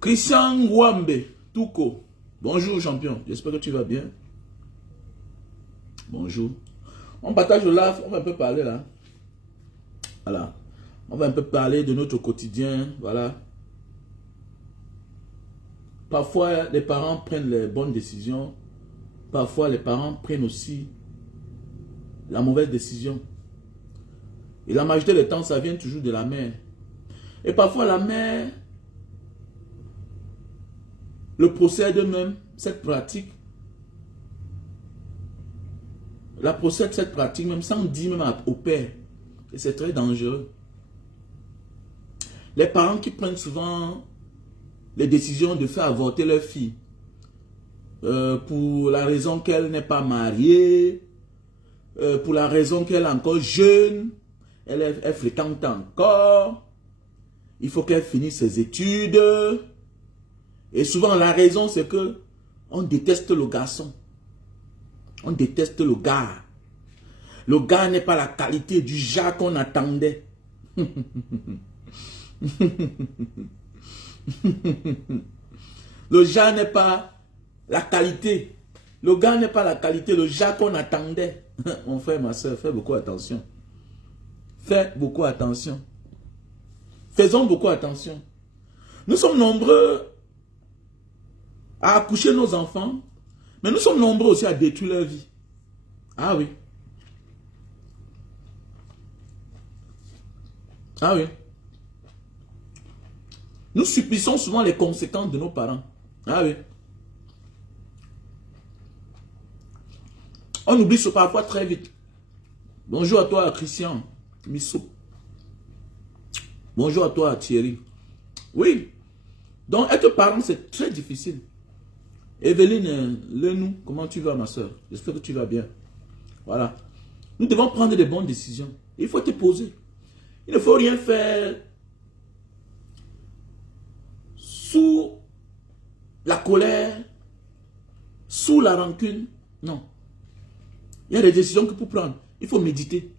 Christian Wambe, Touko. Bonjour champion, j'espère que tu vas bien. Bonjour. On partage le live, on va un peu parler là. Voilà. On va un peu parler de notre quotidien, voilà. Parfois, les parents prennent les bonnes décisions. Parfois, les parents prennent aussi la mauvaise décision. Et la majorité du temps, ça vient toujours de la mère. Et parfois, la mère le procède même, cette pratique. La procède cette pratique même sans dire même au père. Et c'est très dangereux. Les parents qui prennent souvent les décisions de faire avorter leur fille pour la raison qu'elle n'est pas mariée, pour la raison qu'elle est encore jeune, elle fréquente encore, il faut qu'elle finisse ses études. Et souvent la raison c'est que on déteste le garçon. On déteste le gars. Le gars n'est pas la qualité du gars qu'on attendait. Le gars n'est pas la qualité. Le gars n'est pas la qualité, le gars qu'on attendait. Mon frère, ma soeur, fais beaucoup attention. Fais beaucoup attention. Faisons beaucoup attention. Nous sommes nombreux à accoucher nos enfants, mais nous sommes nombreux aussi à détruire leur vie. Ah oui. Ah oui. Nous subissons souvent les conséquences de nos parents. Ah oui. On oublie ça parfois très vite. Bonjour à toi, Christian Missou. Bonjour à toi, Thierry. Oui. Donc, être parent, c'est très difficile. Evelyne Lenou, comment tu vas, ma soeur? J'espère que tu vas bien. Voilà. Nous devons prendre des bonnes décisions. Il faut te poser. Il ne faut rien faire sous la colère, sous la rancune. Non. Il y a des décisions qu'il faut prendre. Il faut méditer.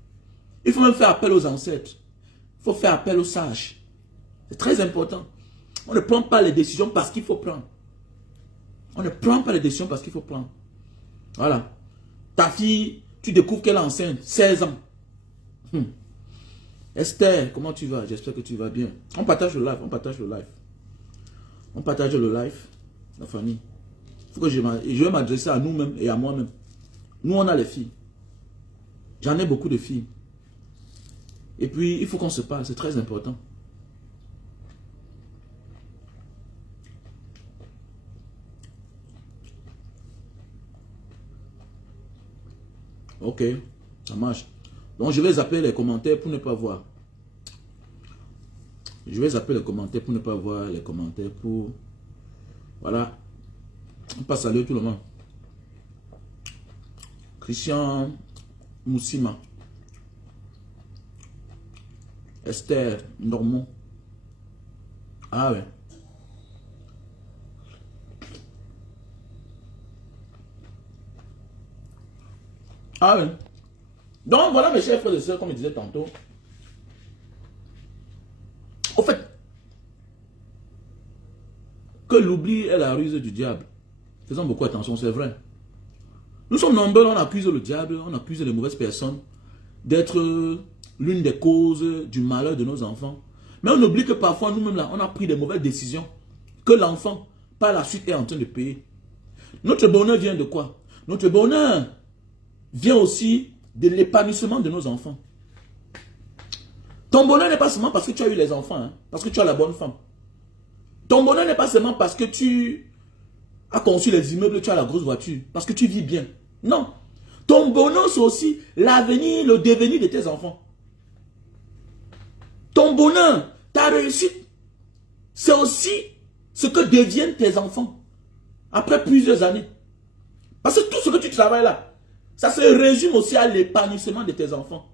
Il faut même faire appel aux ancêtres. Il faut faire appel aux sages. C'est très important. On ne prend pas les décisions parce qu'il faut prendre. On ne prend pas les décisions parce qu'il faut prendre. Voilà. Ta fille, tu découvres qu'elle est enceinte, 16 ans. Esther, comment tu vas? J'espère que tu vas bien. On partage le live, on partage le live. On partage le live, la famille. Il faut que je vais m'adresser à nous-mêmes et à moi-même. Nous, on a les filles. J'en ai beaucoup de filles. Et puis, il faut qu'on se parle, c'est très important. Ok, ça marche. Donc, je vais zapper les commentaires pour ne pas voir. Je vais zapper les commentaires pour ne pas voir les commentaires pour... Voilà. On passe à saluer tout le monde. Christian Moussima. Esther Normand. Ah ouais. Ah ouais. Donc voilà mes chers frères et sœurs, comme je disais tantôt. Au fait, que l'oubli est la ruse du diable. Faisons beaucoup attention, c'est vrai. Nous sommes nombreux, on accuse le diable, on accuse les mauvaises personnes d'être l'une des causes du malheur de nos enfants. Mais on oublie que parfois nous-mêmes là, on a pris des mauvaises décisions que l'enfant, par la suite, est en train de payer. Notre bonheur vient de quoi? Notre bonheur vient aussi de l'épanouissement de nos enfants. Ton bonheur n'est pas seulement parce que tu as eu les enfants, hein, parce que tu as la bonne femme. Ton bonheur n'est pas seulement parce que tu as conçu les immeubles, tu as la grosse voiture, parce que tu vis bien. Non. Ton bonheur, c'est aussi l'avenir, le devenir de tes enfants. Ton bonheur, ta réussite, c'est aussi ce que deviennent tes enfants après plusieurs années. Parce que tout ce que tu travailles là, ça se résume aussi à l'épanouissement de tes enfants.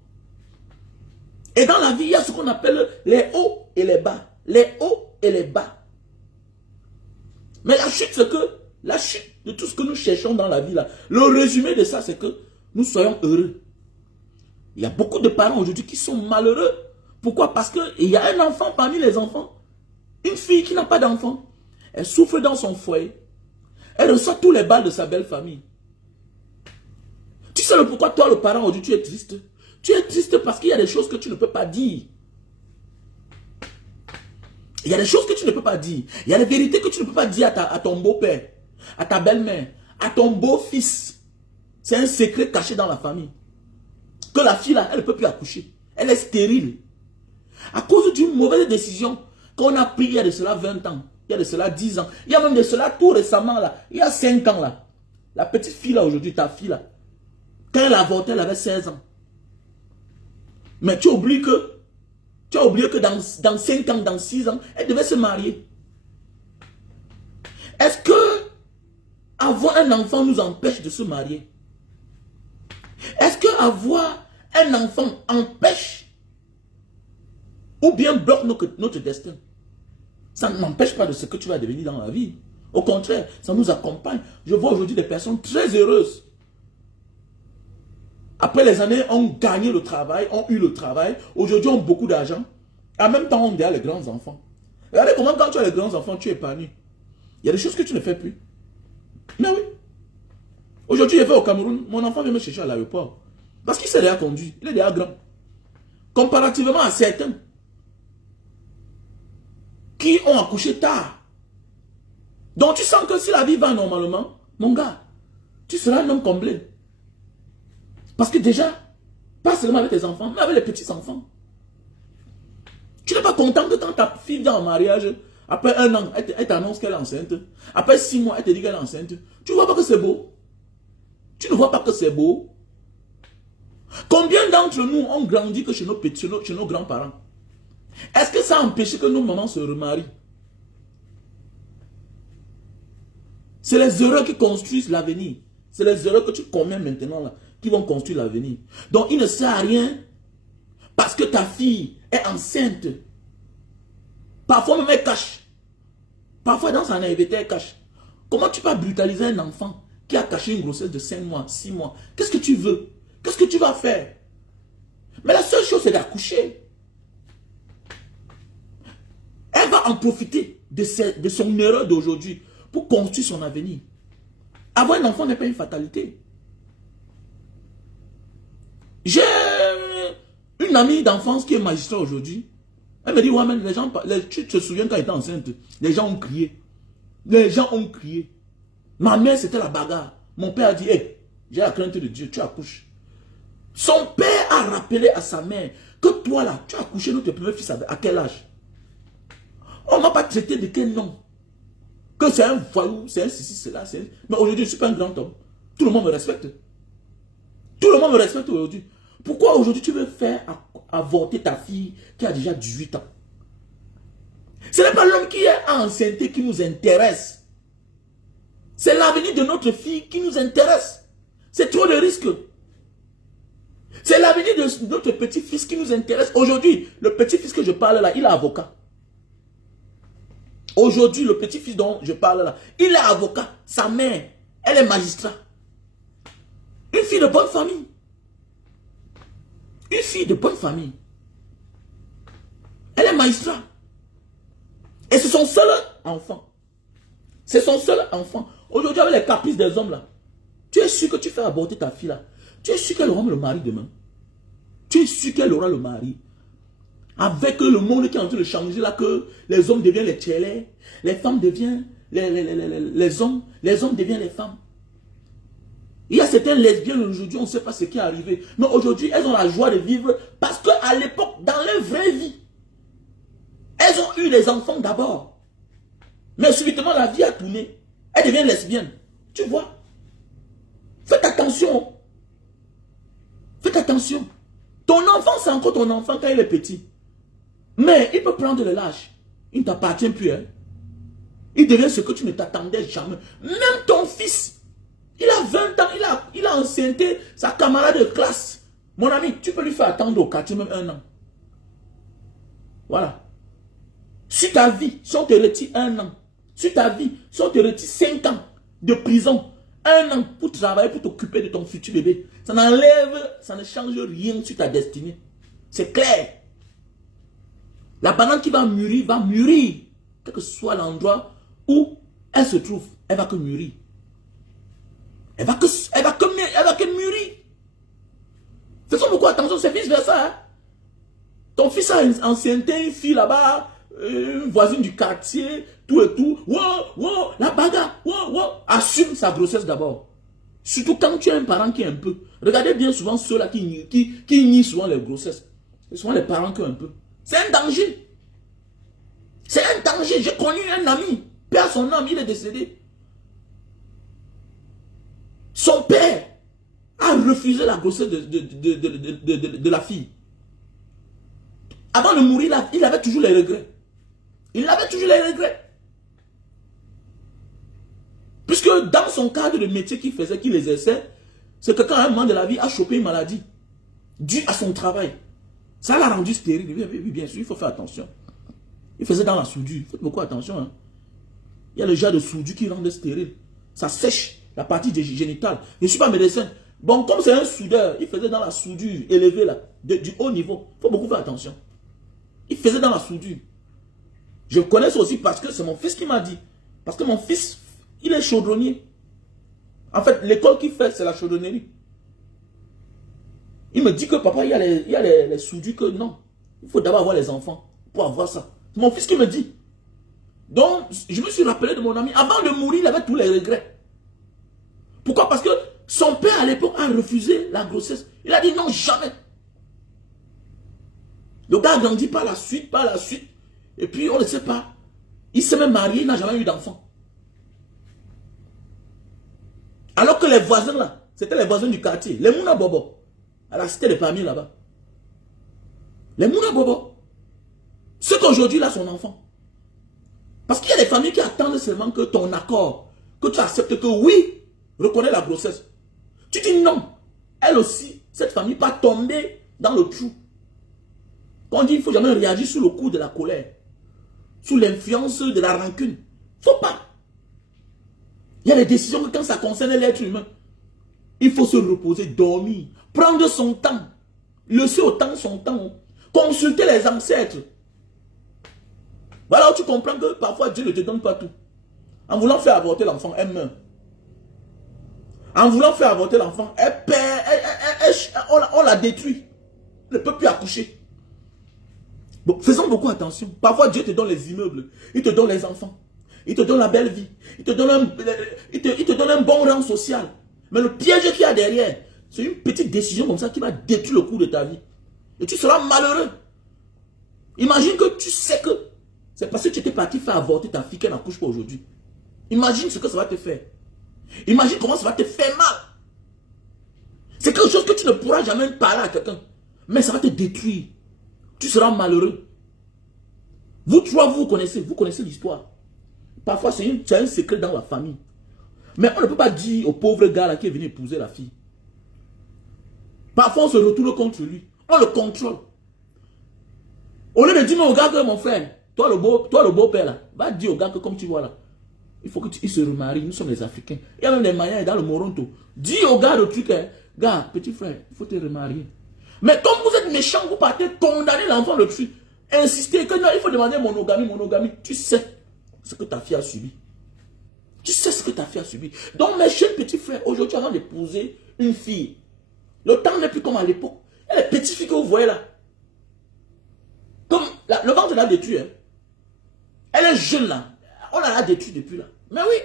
Et dans la vie, il y a ce qu'on appelle les hauts et les bas. Les hauts et les bas. Mais la chute, c'est que, la chute de tout ce que nous cherchons dans la vie là, le résumé de ça, c'est que nous soyons heureux. Il y a beaucoup de parents aujourd'hui qui sont malheureux. Pourquoi? Parce qu'il y a un enfant parmi les enfants. Une fille qui n'a pas d'enfant. Elle souffre dans son foyer. Elle reçoit tous les balles de sa belle famille. Tu sais le pourquoi toi, le parent, aujourd'hui, tu es triste? Tu es triste parce qu'il y a des choses que tu ne peux pas dire. Il y a des choses que tu ne peux pas dire. Il y a des vérités que tu ne peux pas dire à ton beau-père, à ta belle-mère, à ton beau-fils. C'est un secret caché dans la famille. Que la fille là, elle ne peut plus accoucher. Elle est stérile. À cause d'une mauvaise décision qu'on a prise il y a de cela 20 ans. Il y a de cela 10 ans. Il y a même de cela tout récemment là. Il y a 5 ans là. La petite fille là aujourd'hui, ta fille là. Quand elle a avorté, elle avait 16 ans. Mais tu oublies que dans 5 ans, dans 6 ans, elle devait se marier. Est-ce que avoir un enfant nous empêche de se marier? Est-ce que avoir un enfant empêche ou bien bloque notre destin? Ça ne m'empêche pas de ce que tu vas devenir dans la vie. Au contraire, ça nous accompagne. Je vois aujourd'hui des personnes très heureuses. Après les années, ont gagné le travail, ont eu le travail. Aujourd'hui, ont beaucoup d'argent. En même temps, on a les grands enfants. Regardez comment quand tu as les grands enfants, tu es épanoui. Il y a des choses que tu ne fais plus. Mais oui. Aujourd'hui, je vais au Cameroun. Mon enfant vient me chercher à l'aéroport. Parce qu'il s'est déjà conduit. Il est déjà grand. Comparativement à certains qui ont accouché tard. Donc tu sens que si la vie va normalement, mon gars, tu seras un homme comblé. Parce que déjà, pas seulement avec tes enfants, mais avec les petits-enfants. Tu n'es pas content que quand ta fille vient en mariage, après 1 an, elle t'annonce qu'elle est enceinte. Après 6 mois, elle te dit qu'elle est enceinte. Tu ne vois pas que c'est beau? Tu ne vois pas que c'est beau? Combien d'entre nous ont grandi que chez nos grands-parents? Est-ce que ça a empêché que nos mamans se remarient? C'est les erreurs qui construisent l'avenir. C'est les erreurs que tu commets maintenant là, qui vont construire l'avenir. Donc il ne sert à rien parce que ta fille est enceinte. Parfois même elle cache. Parfois dans sa naïveté elle cache. Comment tu peux brutaliser un enfant qui a caché une grossesse de 5 mois, 6 mois? Qu'est-ce que tu veux? Qu'est-ce que tu vas faire? Mais la seule chose c'est d'accoucher. Elle va en profiter de son erreur d'aujourd'hui pour construire son avenir. Avoir un enfant n'est pas une fatalité. J'ai une amie d'enfance qui est magistrat aujourd'hui. Elle me dit, ouais, mais les gens, tu te souviens quand elle était enceinte, les gens ont crié. Les gens ont crié. Ma mère, c'était la bagarre. Mon père a dit, hey, j'ai la crainte de Dieu, tu accouches. Son père a rappelé à sa mère que toi là, tu as accouché notre premier fils à quel âge? On ne m'a pas traité de quel nom? Que c'est un voyou, c'est un ceci, cela. Mais aujourd'hui, je ne suis pas un grand homme. Tout le monde me respecte. Tout le monde me respecte aujourd'hui. Pourquoi aujourd'hui tu veux faire avorter ta fille qui a déjà 18 ans? Ce n'est pas l'homme qui est enceinte qui nous intéresse. C'est l'avenir de notre fille qui nous intéresse. C'est trop de risques. C'est l'avenir de notre petit-fils qui nous intéresse. Aujourd'hui, le petit-fils que je parle là, il est avocat. Aujourd'hui, le petit-fils dont je parle là, il est avocat. Sa mère, elle est magistrat. Une fille de bonne famille. Une fille de bonne famille. Elle est magistrat. Et c'est son seul enfant. C'est son seul enfant. Aujourd'hui, avec les caprices des hommes là, tu es sûr que tu fais avorter ta fille là. Tu es sûr qu'elle aura le mari demain. Tu es sûr qu'elle aura le mari. Avec le monde qui est en train de changer là, que les hommes deviennent les tchélés, les femmes deviennent les hommes deviennent les femmes. Il y a certaines lesbiennes aujourd'hui, on ne sait pas ce qui est arrivé. Mais aujourd'hui, elles ont la joie de vivre parce qu'à l'époque, dans leur vraie vie, elles ont eu les enfants d'abord. Mais subitement, la vie a tourné. Elles deviennent lesbiennes. Tu vois? Faites attention. Faites attention. Ton enfant, c'est encore ton enfant quand il est petit. Mais il peut prendre le lâche. Il ne t'appartient plus. Hein? Il devient ce que tu ne t'attendais jamais. Même ton fils, il a 20 ans, il a enceinté sa camarade de classe. Mon ami, tu peux lui faire attendre au quartier même 1 an. Voilà. Sur ta vie, si on te retire 1 an, sur ta vie, si on te retire 5 ans de prison, 1 an pour travailler, pour t'occuper de ton futur bébé, ça n'enlève, ça ne change rien sur ta destinée. C'est clair. La banane qui va mûrir, quel que soit l'endroit où elle se trouve, elle va que mûrir. Elle va que mûrir. Faisons beaucoup attention, c'est vice versa. Hein? Ton fils a enceinté une fille là-bas, une voisine du quartier, tout et tout. Wow, la bagarre, wow. Assume sa grossesse d'abord. Surtout quand tu as un parent qui est un peu. Regardez bien souvent ceux-là qui nient souvent les grossesses. C'est souvent les parents qui ont un peu. C'est un danger. C'est un danger. J'ai connu un ami. Père, son âme, il est décédé. Son père a refusé la grossesse de la fille. Avant de mourir, il avait toujours les regrets. Il avait toujours les regrets. Puisque dans son cadre de métier qu'il faisait, qu'il exerçait, c'est que quand un moment de la vie a chopé une maladie, due à son travail, ça l'a rendu stérile. Oui, bien sûr, il faut faire attention. Il faisait dans la soudure. Faites beaucoup attention. Hein. Il y a le genre de soudure qui rend stérile. Ça sèche la partie génitale. Je ne suis pas médecin. Bon, comme c'est un soudeur, il faisait dans la soudure élevée, là, du haut niveau. Il faut beaucoup faire attention. Il faisait dans la soudure. Je connais ça aussi parce que c'est mon fils qui m'a dit. Parce que mon fils, il est chaudronnier. En fait, l'école qu'il fait, c'est la chaudronnerie. Il me dit que papa, il y a les soudures que non. Il faut d'abord avoir les enfants pour avoir ça. C'est mon fils qui me dit. Donc, je me suis rappelé de mon ami. Avant de mourir, il avait tous les regrets. Pourquoi? Parce que son père, à l'époque, a refusé la grossesse. Il a dit non, jamais. Le gars a grandi par la suite. Et puis, on ne sait pas. Il s'est même marié, il n'a jamais eu d'enfant. Alors que les voisins, là, c'était les voisins du quartier. Les Mouna Bobo. À la cité des palmiers, là-bas. Les Mouna Bobo. Ceux qu'aujourd'hui, là, son enfant. Parce qu'il y a des familles qui attendent seulement que ton accord, que tu acceptes que oui, reconnais la grossesse. Tu dis non. Elle aussi, cette famille, pas tomber dans le trou. Quand on dit qu'il ne faut jamais réagir sous le coup de la colère, sous l'influence de la rancune. Il ne faut pas. Il y a des décisions que quand ça concerne l'être humain, il faut se reposer, dormir, prendre son temps, laisser au temps son temps, consulter les ancêtres. Voilà où tu comprends que parfois Dieu ne te donne pas tout. En voulant faire avorter l'enfant, elle meurt. En voulant faire avorter l'enfant, elle perd, on la détruit. Elle ne peut plus accoucher. Bon, faisons beaucoup attention. Parfois Dieu te donne les immeubles, il te donne les enfants, il te donne la belle vie, il te donne un bon rang social. Mais le piège qu'il y a derrière, c'est une petite décision comme ça qui va détruire le cours de ta vie. Et tu seras malheureux. Imagine que tu sais que c'est parce que tu étais parti faire avorter ta fille qu'elle n'accouche pas aujourd'hui. Imagine ce que ça va te faire. Imagine comment ça va te faire mal. C'est quelque chose que tu ne pourras jamais parler à quelqu'un. Mais ça va te détruire. Tu seras malheureux. Vous trois, vous connaissez l'histoire. Parfois, c'est un secret dans la famille. Mais on ne peut pas dire au pauvre gars là qui est venu épouser la fille. Parfois, on se retourne contre lui. On le contrôle. Au lieu de dire au gars que mon frère, toi le beau-père là, va dire au gars que comme tu vois là, il faut qu'il se remarie. Nous sommes les Africains. Il y a même les Mayens dans le Moronto. Dis au gars le truc, hein, gars, petit frère, il faut te remarier. Mais comme vous êtes méchant, vous partez condamner l'enfant le truc. Insistez que non, il faut demander monogamie. Tu sais ce que ta fille a subi. Tu sais ce que ta fille a subi. Donc mes chers petits frères, aujourd'hui avant d'épouser une fille, le temps n'est plus comme à l'époque. Il y a les petites filles que vous voyez là. Comme le ventre l'a détruit. Hein. Elle est jeune là. On l'a détruit depuis là. Mais oui.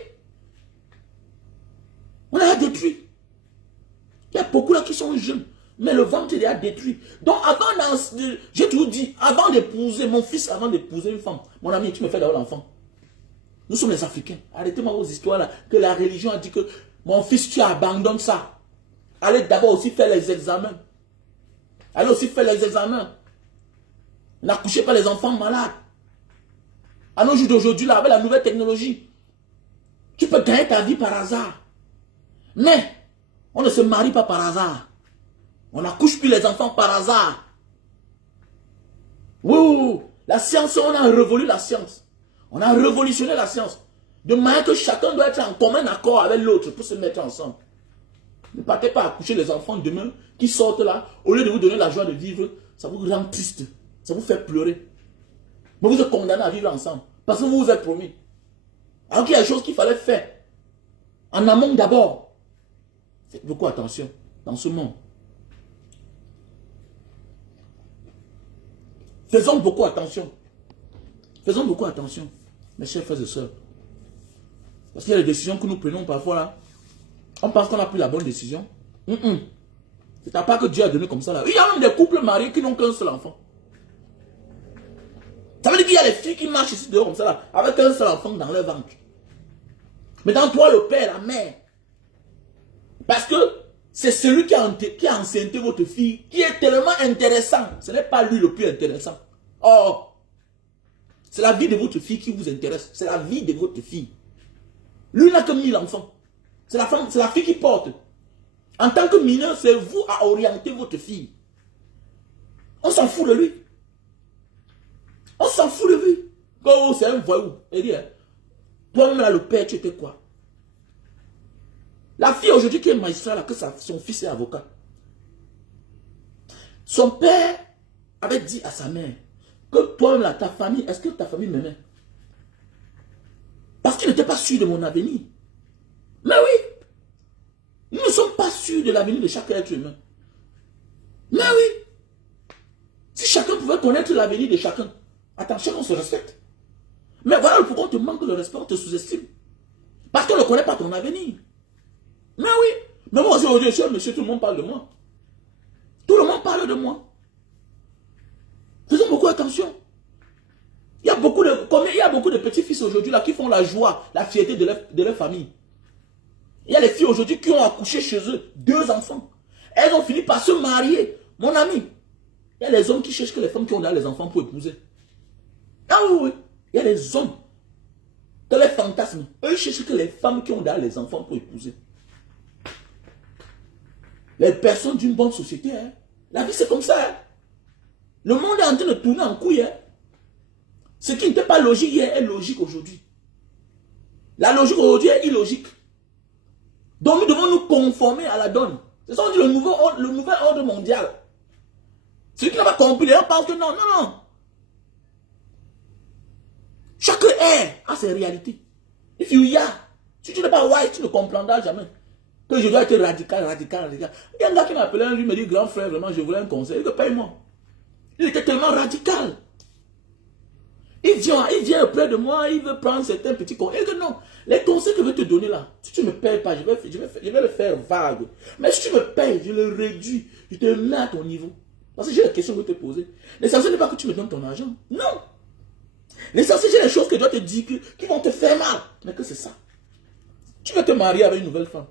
On l'a détruit. Il y a beaucoup là qui sont jeunes. Mais le ventre il est détruit. Donc avant, j'ai toujours dit, avant d'épouser, mon fils, avant d'épouser une femme, mon ami, tu me fais d'abord l'enfant. Nous sommes les Africains. Arrêtez-moi vos histoires là. Que la religion a dit que mon fils, tu abandonnes ça. Allez d'abord aussi faire les examens. Allez aussi faire les examens. N'accouchez pas les enfants malades. À nos jours d'aujourd'hui, là, avec la nouvelle technologie, tu peux gagner ta vie par hasard. Mais, on ne se marie pas par hasard. On n'accouche plus les enfants par hasard. Oui, la science, on a révolu la science. On a révolutionné la science. De manière que chacun doit être en commun accord avec l'autre pour se mettre ensemble. Ne partez pas accoucher les enfants demain qui sortent là. Au lieu de vous donner la joie de vivre, ça vous rend triste. Ça vous fait pleurer. Mais vous êtes condamnés à vivre ensemble. Parce que vous vous êtes promis. Alors qu'il y a des choses qu'il fallait faire. En amont d'abord. Faites beaucoup attention dans ce monde. Faisons beaucoup attention. Faisons beaucoup attention, mes chers frères et sœurs. Parce qu'il y a des décisions que nous prenons parfois là. On pense qu'on a pris la bonne décision. C'est à part que Dieu a donné comme ça là. Il y a même des couples mariés qui n'ont qu'un seul enfant. Ça veut dire qu'il y a des filles qui marchent ici dehors comme ça là, avec un seul enfant dans leur ventre. Mais dans toi, le père, la mère. Parce que c'est celui qui a enceinté votre fille qui est tellement intéressant. Ce n'est pas lui le plus intéressant. Oh, c'est la vie de votre fille qui vous intéresse. C'est la vie de votre fille. Lui n'a que 1000 enfants. C'est la fille qui porte. En tant que mineur, c'est vous à orienter votre fille. On s'en fout de lui. On s'en fout de lui. Oh, c'est un voyou. Et dit, toi-même là, le père, tu étais quoi? La fille aujourd'hui qui est magistrat, là, que son fils est avocat. Son père avait dit à sa mère que toi-même là, ta famille, est-ce que ta famille m'aimait? Parce qu'il n'était pas sûr de mon avenir. Mais oui, nous ne sommes pas sûrs de l'avenir de chaque être humain. Mais oui, si chacun pouvait connaître l'avenir de chacun, attends, chacun se respecte. Mais voilà pourquoi on te manque le respect, on te sous-estime. Parce qu'on ne connaît pas ton avenir. Mais oui, mais moi aujourd'hui, je suis un monsieur, tout le monde parle de moi. Tout le monde parle de moi. Faisons beaucoup attention. Il y a beaucoup de petits-fils aujourd'hui là qui font la joie, la fierté de leur famille. Il y a les filles aujourd'hui qui ont accouché chez eux 2 enfants. Elles ont fini par se marier. Mon ami, il y a les hommes qui cherchent que les femmes qui ont déjà les enfants pour épouser. Ah oui, oui. Il y a les hommes. Dans les fantasmes. Eux cherchent que les femmes qui ont déjà les enfants pour épouser. Les personnes d'une bonne société. Hein. La vie c'est comme ça. Hein. Le monde est en train de tourner en couille. Hein. Ce qui n'était pas logique hier est logique aujourd'hui. La logique aujourd'hui est illogique. Donc nous devons nous conformer à la donne. C'est ça qu'on dit le nouvel ordre mondial. Celui qui n'a pas compris, les gens pensent que non, non, non. Chaque ère a ses réalités. If you are, si tu n'es pas white, tu ne comprendras jamais. Que je dois être radical, radical, radical. Il y a un gars qui m'a appelé un jour, il me dit, grand frère, vraiment, je voulais un conseil. Il dit, paye-moi. Il était tellement radical. Il vient auprès de moi, il veut prendre certains petits conseils. Il dit non, les conseils que je vais te donner là, si tu ne me payes pas, je vais le faire vague. Mais si tu me payes, je le réduis, je te mets à ton niveau. Parce que j'ai des questions que te poser. L'essentiel n'est pas que tu me donnes ton argent. Non. L'essentiel, j'ai des choses que je dois te dire qui vont te faire mal. Mais que c'est ça. Tu veux te marier avec une nouvelle femme.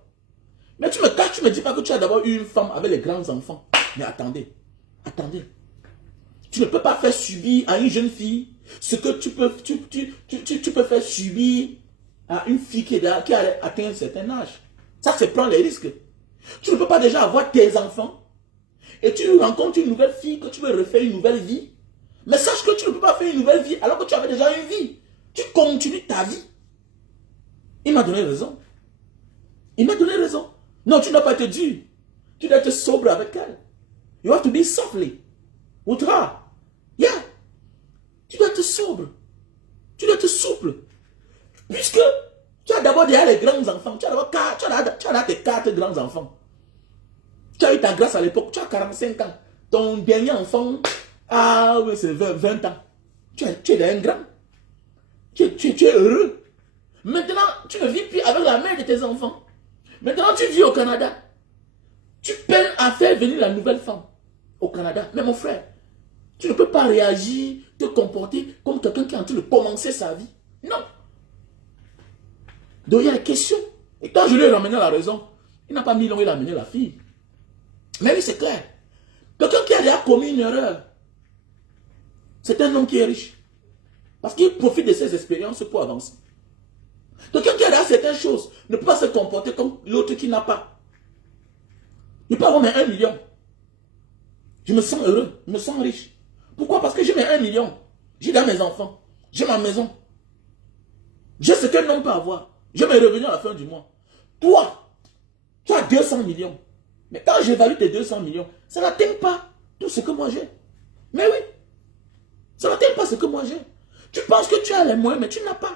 Mais tu me caches, tu ne me dis pas que tu as d'abord eu une femme avec les grands enfants. Mais attendez, attendez. Tu ne peux pas faire subir à une jeune fille ce que tu peux faire subir à une fille qui a atteint un certain âge. Ça, c'est prendre les risques. Tu ne peux pas déjà avoir tes enfants et tu rencontres une nouvelle fille que tu veux refaire une nouvelle vie. Mais sache que tu ne peux pas faire une nouvelle vie alors que tu avais déjà une vie. Tu continues ta vie. Il m'a donné raison. Il m'a donné raison. Non, tu ne dois pas être dur. Tu dois être sobre avec elle. You have to be softly. With her. Yeah. Tu dois être sobre. Tu dois être souple. Puisque tu as d'abord déjà les grands enfants. Tu as tes 4 grands enfants. Tu as eu ta grâce à l'époque. Tu as 45 ans. Ton dernier enfant, oui, c'est 20 ans. Tu es un grand. Tu es heureux. Maintenant, tu ne vis plus avec la mère de tes enfants. Maintenant, tu vis au Canada. Tu peines à faire venir la nouvelle femme au Canada. Mais mon frère, tu ne peux pas réagir, te comporter comme quelqu'un qui est en train de commencer sa vie. Non. Donc il y a des questions. Et quand je lui ai ramené à la raison, il n'a pas mis long, il a amené la fille. Mais oui, c'est clair. Quelqu'un qui a déjà commis une erreur, c'est un homme qui est riche. Parce qu'il profite de ses expériences pour avancer. Quelqu'un qui a déjà certaines choses ne peut pas se comporter comme l'autre qui n'a pas. Il peut avoir mes 1 million. Je me sens heureux, je me sens riche. Pourquoi? Parce que j'ai mes 1 million. J'ai dans mes enfants. J'ai ma maison. J'ai ce qu'un homme peut avoir. J'ai mes revenus à la fin du mois. Toi, tu as 200 millions. Mais quand j'évalue tes 200 millions, ça n'atteint pas tout ce que moi j'ai. Mais oui. Ça n'atteint pas ce que moi j'ai. Tu penses que tu as les moyens, mais tu n'as pas.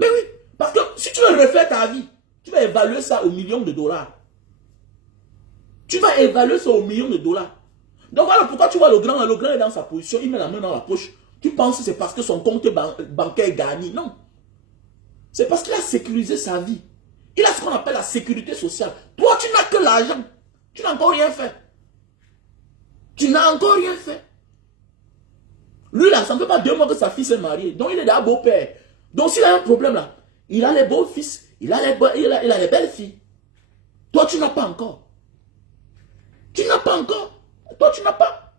Mais oui, parce que si tu veux refaire ta vie, tu vas évaluer ça aux millions de dollars. Tu vas évaluer ça aux millions de dollars. Donc voilà pourquoi tu vois le grand est dans sa position, il met la main dans la poche. Tu penses que c'est parce que son compte bancaire gagne. Non. C'est parce qu'il a sécurisé sa vie. Il a ce qu'on appelle la sécurité sociale. Toi, tu n'as que l'argent. Tu n'as encore rien fait. Tu n'as encore rien fait. Lui là, ça ne fait pas 2 mois que sa fille s'est mariée. Donc il est déjà beau-père. Donc s'il a un problème là, il a les beaux-fils, il a les belles-filles. Toi, tu n'as pas encore. Tu n'as pas encore. Toi, tu n'as pas.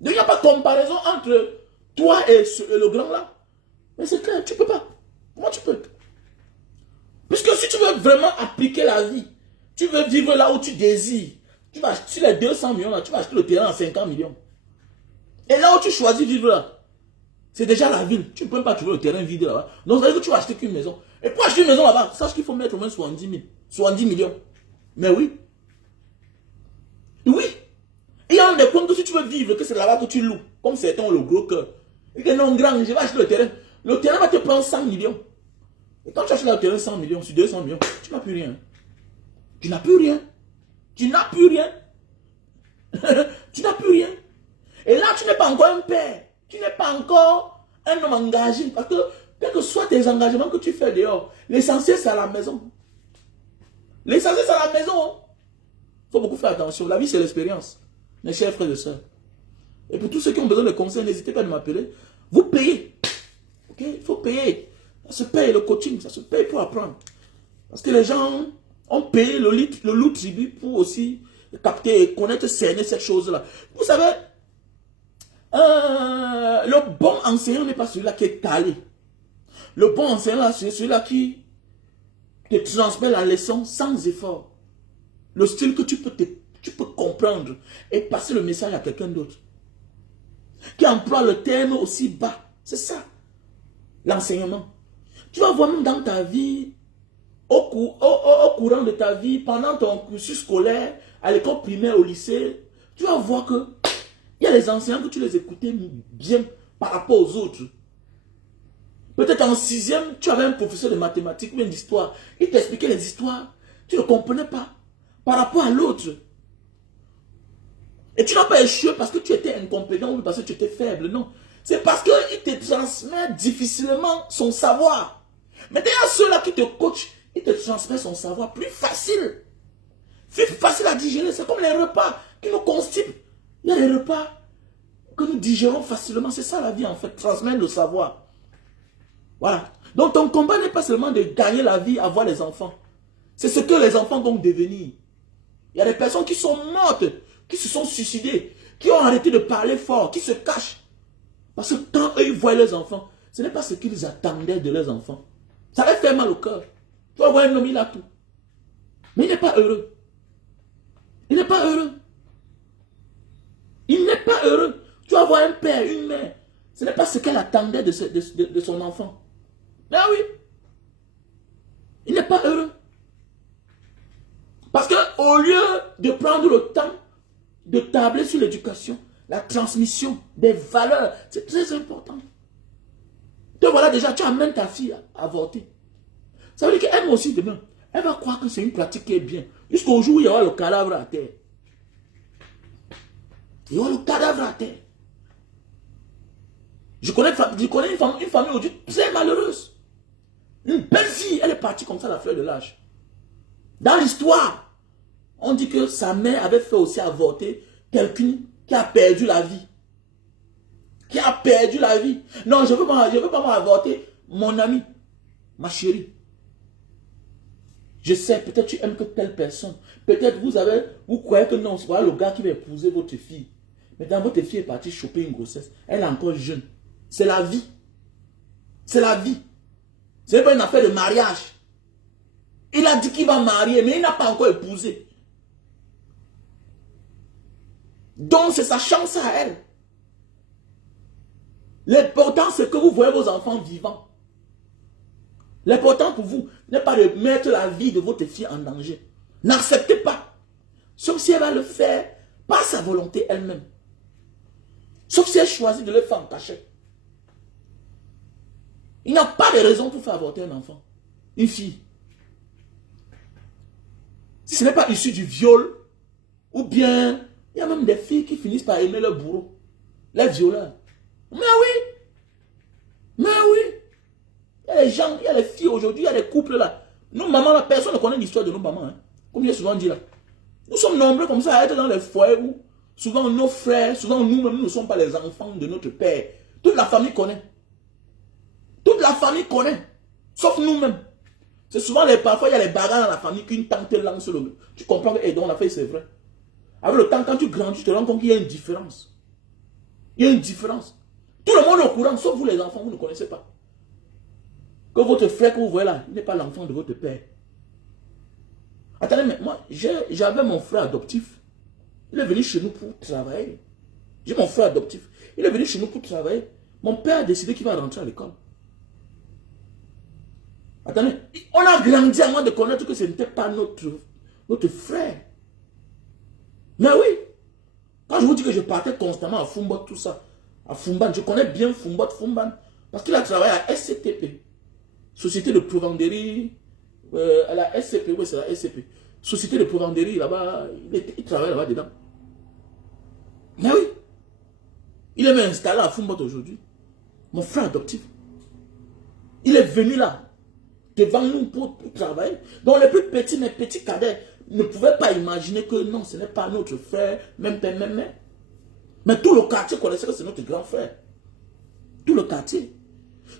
Donc il n'y a pas de comparaison entre toi et le grand là. Mais c'est clair, tu ne peux pas. Comment tu peux? Puisque si tu veux vraiment appliquer la vie, tu veux vivre là où tu désires, tu vas acheter les 200 millions là, tu vas acheter le terrain à 50 millions. Et là où tu choisis de vivre là, c'est déjà la ville. Tu ne peux même pas trouver le terrain vide là-bas. Donc ça veut dire que tu vas acheter qu'une maison. Et pour acheter une maison là-bas, sache qu'il faut mettre au moins 70 000, 70 millions. Mais oui. Oui. Il y a un des points que si tu veux vivre, que c'est là-bas que tu loues, comme certains ont le gros cœur. Et que non, grand, je vais acheter le terrain. Le terrain va te prendre 100 millions. Et quand tu achètes le terrain 100 millions sur 200 millions, tu n'as plus rien. Tu n'as plus rien. Tu n'as plus rien. Tu n'as plus rien. Et là, tu n'es pas encore un père. Tu n'es pas encore un homme engagé. Parce que, quels que soient tes engagements que tu fais dehors, l'essentiel, c'est à la maison. L'essentiel, c'est à la maison. Il faut beaucoup faire attention. La vie, c'est l'expérience. Mes chers frères et sœurs. Et pour tous ceux qui ont besoin de conseils, n'hésitez pas à m'appeler. Vous payez. Ok? Il faut payer. Ça se paye, le coaching, ça se paye pour apprendre. Parce que les gens ont payé le loup tribut pour aussi capter et connaître, cerner cette chose-là. Vous savez, le bon enseignant n'est pas celui-là qui est calé. Le bon enseignant, c'est celui-là qui te transmet la leçon sans effort. Le style que tu peux comprendre et passer le message à quelqu'un d'autre. Qui emploie le terme aussi bas. C'est ça, l'enseignement. Tu vas voir même dans ta vie, au courant de ta vie, pendant ton cursus scolaire, à l'école primaire, au lycée, tu vas voir que il y a les enseignants que tu les écoutais bien par rapport aux autres. Peut-être en 6e, tu avais un professeur de mathématiques ou bien d'histoire. Il t'expliquait les histoires. Tu ne comprenais pas par rapport à l'autre. Et tu n'as pas échoué parce que tu étais incompétent ou parce que tu étais faible. Non. C'est parce qu'il te transmet difficilement son savoir. Mais d'ailleurs, ceux-là qui te coachent, ils te transmettent son savoir plus facile. C'est facile à digérer. C'est comme les repas qui nous constipent. Il y a les repas que nous digérons facilement. C'est ça la vie en fait. Transmettre le savoir. Voilà. Donc ton combat n'est pas seulement de gagner la vie, avoir les enfants. C'est ce que les enfants vont devenir. Il y a des personnes qui sont mortes, qui se sont suicidées, qui ont arrêté de parler fort, qui se cachent. Parce que quand eux, ils voient leurs enfants, ce n'est pas ce qu'ils attendaient de leurs enfants. Ça leur fait mal au cœur. Tu vas voir un homme, il a tout. Mais il n'est pas heureux. Il n'est pas heureux. Il n'est pas heureux. Tu vas voir un père, une mère. Ce n'est pas ce qu'elle attendait de son enfant. Ah oui. Il n'est pas heureux. Parce qu'au lieu de prendre le temps de tabler sur l'éducation, la transmission des valeurs, c'est très important. Donc voilà, déjà, tu amènes ta fille à avorter. Ça veut dire qu'elle aussi, demain, elle va croire que c'est une pratique qui est bien. Jusqu'au jour où il y aura le cadavre à terre. Il y aura le cadavre à terre. Je connais une famille aujourd'hui très malheureuse. Une belle fille, elle est partie comme ça à la fleur de l'âge. Dans l'histoire, on dit que sa mère avait fait aussi avorter quelqu'un qui a perdu la vie. Qui a perdu la vie. Non, je ne veux pas m'avorter mon ami, ma chérie. Je sais, peut-être tu aimes que telle personne. Peut-être vous croyez que non, c'est voilà le gars qui va épouser votre fille. Mais dans votre fille est partie choper une grossesse. Elle est encore jeune. C'est la vie. C'est la vie. Ce n'est pas une affaire de mariage. Il a dit qu'il va marier, mais il n'a pas encore épousé. Donc c'est sa chance à elle. L'important c'est que vous voyez vos enfants vivants. L'important pour vous n'est pas de mettre la vie de votre fille en danger. N'acceptez pas. Sauf si elle va le faire par sa volonté elle-même. Sauf si elle choisit de le faire en cachette. Il n'y a pas de raison pour faire avorter un enfant. Une fille. Si ce n'est pas issu du viol, ou bien, il y a même des filles qui finissent par aimer leur bourreau. Les violeurs. Mais oui. Mais oui. Il y a les gens, il y a les filles aujourd'hui, il y a les couples là. Nous, mamans, là, personne ne connaît l'histoire de nos mamans. Hein. Comme j'ai souvent dit là. Nous sommes nombreux comme ça à être dans les foyers où souvent nos frères, souvent nous-mêmes, nous ne sommes pas les enfants de notre père. Toute la famille connaît. Toute la famille connaît. Sauf nous-mêmes. C'est souvent parfois il y a les bagarres dans la famille qu'une tante lance sur le. Tu comprends que, on a fait, c'est vrai. Avec le temps, quand tu grandis, tu te rends compte qu'il y a une différence. Il y a une différence. Tout le monde est au courant, sauf vous les enfants, vous ne connaissez pas. Que votre frère que vous voyez là, il n'est pas l'enfant de votre père. Attendez, mais moi, j'avais mon frère adoptif. Il est venu chez nous pour travailler. J'ai mon frère adoptif. Il est venu chez nous pour travailler. Mon père a décidé qu'il va rentrer à l'école. Attendez, on a grandi avant de connaître que ce n'était pas notre frère. Mais oui, quand je vous dis que je partais constamment à Fumbat, tout ça, à Fumban, je connais bien Fumbat, parce qu'il a travaillé à SCTP, Société de Provendérie, à la SCP, oui c'est la SCP, Société de Provendérie, là-bas, il travaille là-bas dedans. Mais oui, il est même installé à Fumbat aujourd'hui, mon frère adoptif. Il est venu là, devant nous pour travailler. Donc les plus petits, mes petits cadets, ne pouvaient pas imaginer que non, ce n'est pas notre frère, même père, même mère. Mais tout le quartier connaissait que c'est notre grand frère. Tout le quartier.